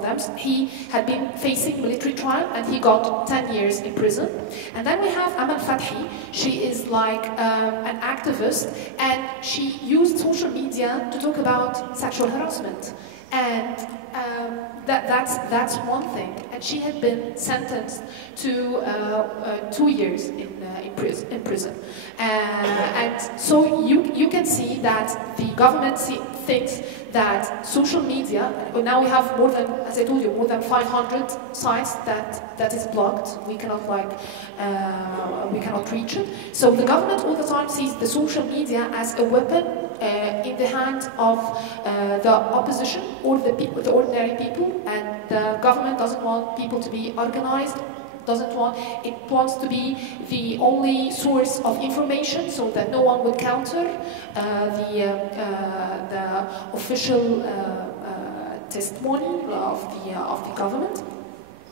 them. He had been facing military trial and he got 10 years in prison. And then we have Amal Fathi. She is like an activist, and she used social media to talk about sexual harassment. And that's one thing. And she had been sentenced to 2 years in prison. And so you can see that the government thinks that social media, now we have more than, as I told you, more than 500 sites that is blocked. We cannot reach it. So the government all the time sees the social media as a weapon in the hands of the opposition or the people, the ordinary people, and the government doesn't want people to be organized. It wants to be the only source of information, so that no one would counter the official testimony of the government.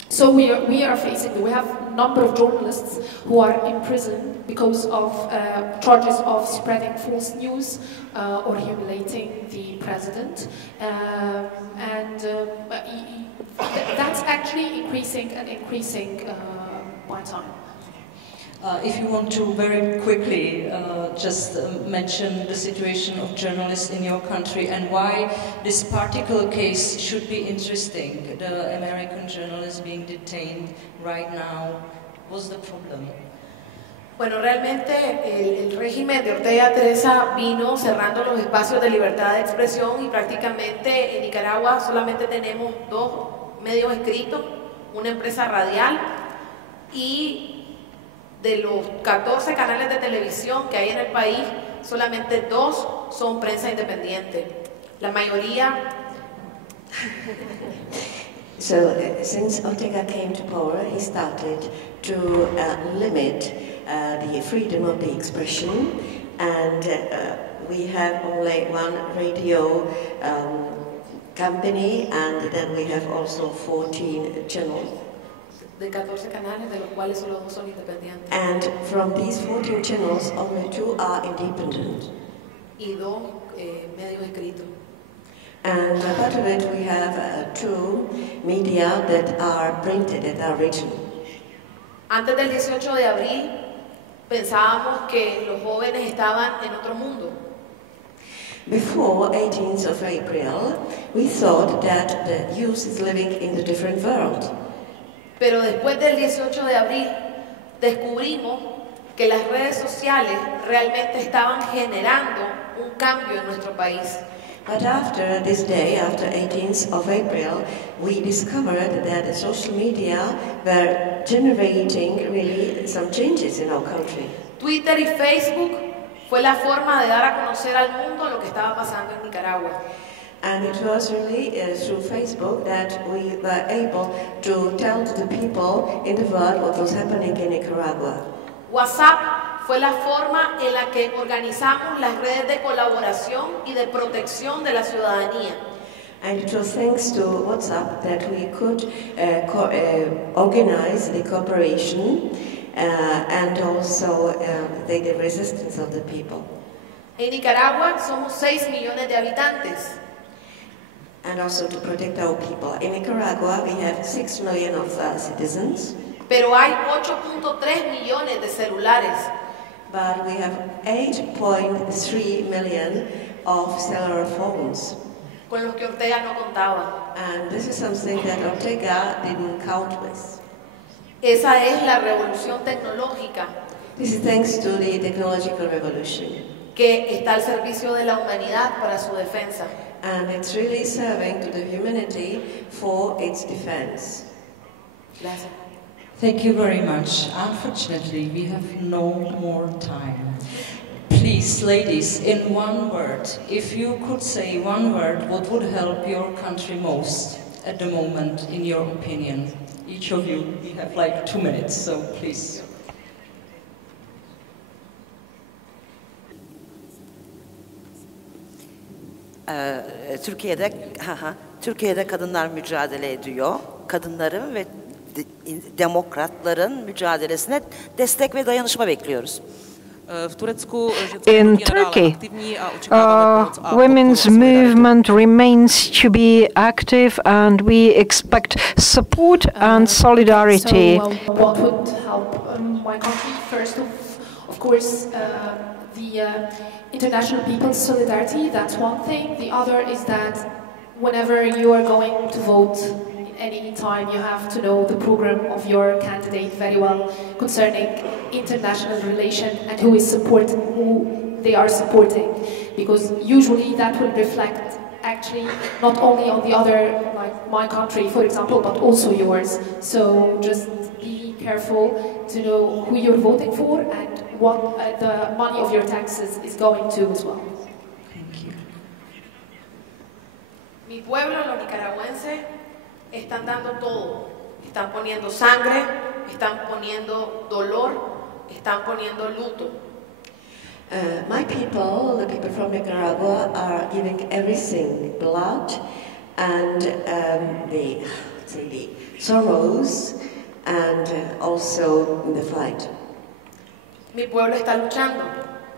So we have a number of journalists who are in prison because of charges of spreading false news or humiliating the president, that's actually increasing by time. If you want to very quickly just mention the situation of journalists in your country and why this particular case should be interesting, the American journalist being detained right now, what's the problem? Bueno, realmente el régimen de Ortega Tereza vino cerrando los espacios de libertad de expresión y prácticamente en Nicaragua solamente tenemos 2 medios escritos, una empresa radial, y de los 14 canales de televisión que hay en el país, solamente 2 son prensa independiente. La mayoría... So, since Ortega came to power, he started to limit the freedom of the expression, and we have only 1 radio company, and then we have also 14 channels. De 14 canales, de los cuales solo 2 son independientes. And from these 14 channels, only 2 are independent. Y 2 medios escritos. And apart of it, we have 2 media that are printed, that are written. Antes del 18 de abril, pensábamos que los jóvenes estaban en otro mundo. Before 18th of April, we thought that the youth is living in a different world. Pero después del 18 de abril, descubrimos que las redes sociales realmente estaban generando un cambio en nuestro país. But after this day, after 18th of April, we discovered that the social media were generating really some changes in our country. Twitter y Facebook fue la forma de dar a conocer al mundo lo que estaba pasando en Nicaragua. And it was really through Facebook that we were able to tell to the people in the world what was happening in Nicaragua. WhatsApp fue la forma en la que organizamos las redes de colaboración y de protección de la ciudadanía. And it was thanks to WhatsApp that we could organize the cooperation and also the resistance of the people. En Nicaragua somos 6 millones de habitantes. And also to protect our people. In Nicaragua we have 6 million of citizens. Pero hay 8.3 millones de celulares. But we have 8.3 million of cellular phones. Con los que Ortega no contaba. And this is something that Ortega didn't count with. Esa es la revolución tecnológica. This is thanks to the technological revolution. Que está al servicio de la humanidad para su defensa. And it's really serving to the humanity for its defense. Gracias. Thank you very much. Unfortunately, we have no more time. Please, ladies, in one word, if you could say one word, what would help your country most at the moment, in your opinion? Each of you, we have like 2 minutes, so please. Türkiye'de kadınlar mücadele ediyor. Kadınların ve demokratların mücadelesine destek ve dayanışma bekliyoruz. In Turkey, women's movement remains to be active, and we expect support and solidarity. So, what would help my country? First, of course, the international people's solidarity. That's one thing. The other is that whenever you are going to vote, any time you have to know the program of your candidate very well concerning international relation and who they are supporting, because usually that will reflect actually not only on the other, like my country for example, but also yours. So just be careful to know who you're voting for and what the money of your taxes is going to as well. Thank you. Mi pueblo, los nicaragüenses, están dando todo, están poniendo sangre, están poniendo dolor, están poniendo luto. My people, the people from Nicaragua, are giving everything, blood and the sorrows and also the fight. Mi pueblo está luchando.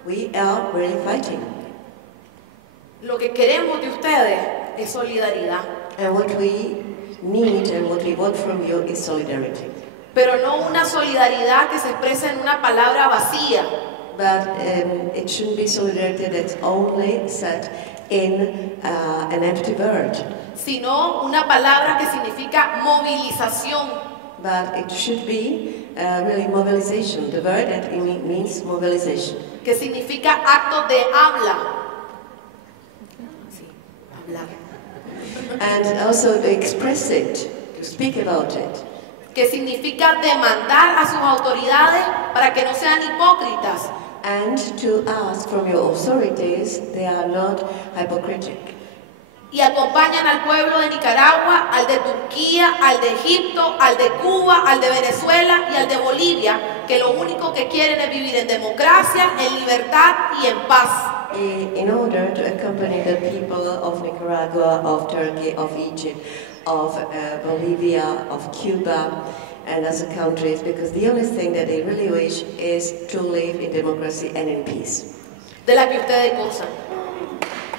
We are really fighting. Lo que queremos de ustedes es solidaridad. And what we need and what we want from you is solidarity. Pero no una solidaridad que se expresa en una palabra vacía. But it shouldn't be solidarity that's only said in an empty word. Sino una palabra que significa movilización. But it should be really mobilization. The word that means mobilization. Que significa actos de habla. Sí, hablar. And also to express it, to speak about it. Que significa demandar a sus autoridades para que no sean hipócritas. And to ask from your authorities, they are not hypocritic. Y acompañan al pueblo de Nicaragua, al de Turquía, al de Egipto, al de Cuba, al de Venezuela y al de Bolivia, que lo único que quieren es vivir en democracia, en libertad y en paz. In order to accompany the people of Nicaragua, of Turkey, of Egypt, of Bolivia, of Cuba, and other countries, because the only thing that they really wish is to live in democracy and in peace. De la que ustedes gozan.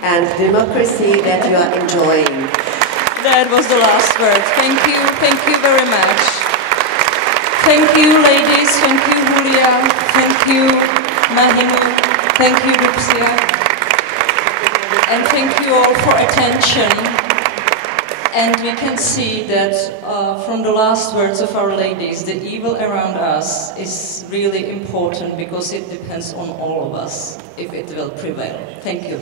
And democracy that you are enjoying. That was the last word. Thank you very much. Thank you, ladies. Thank you, Hülya. Thank you, Mahienour. Thank you, Edipcia. And thank you all for attention. And we can see that from the last words of our ladies, the evil around us is really important because it depends on all of us if it will prevail. Thank you.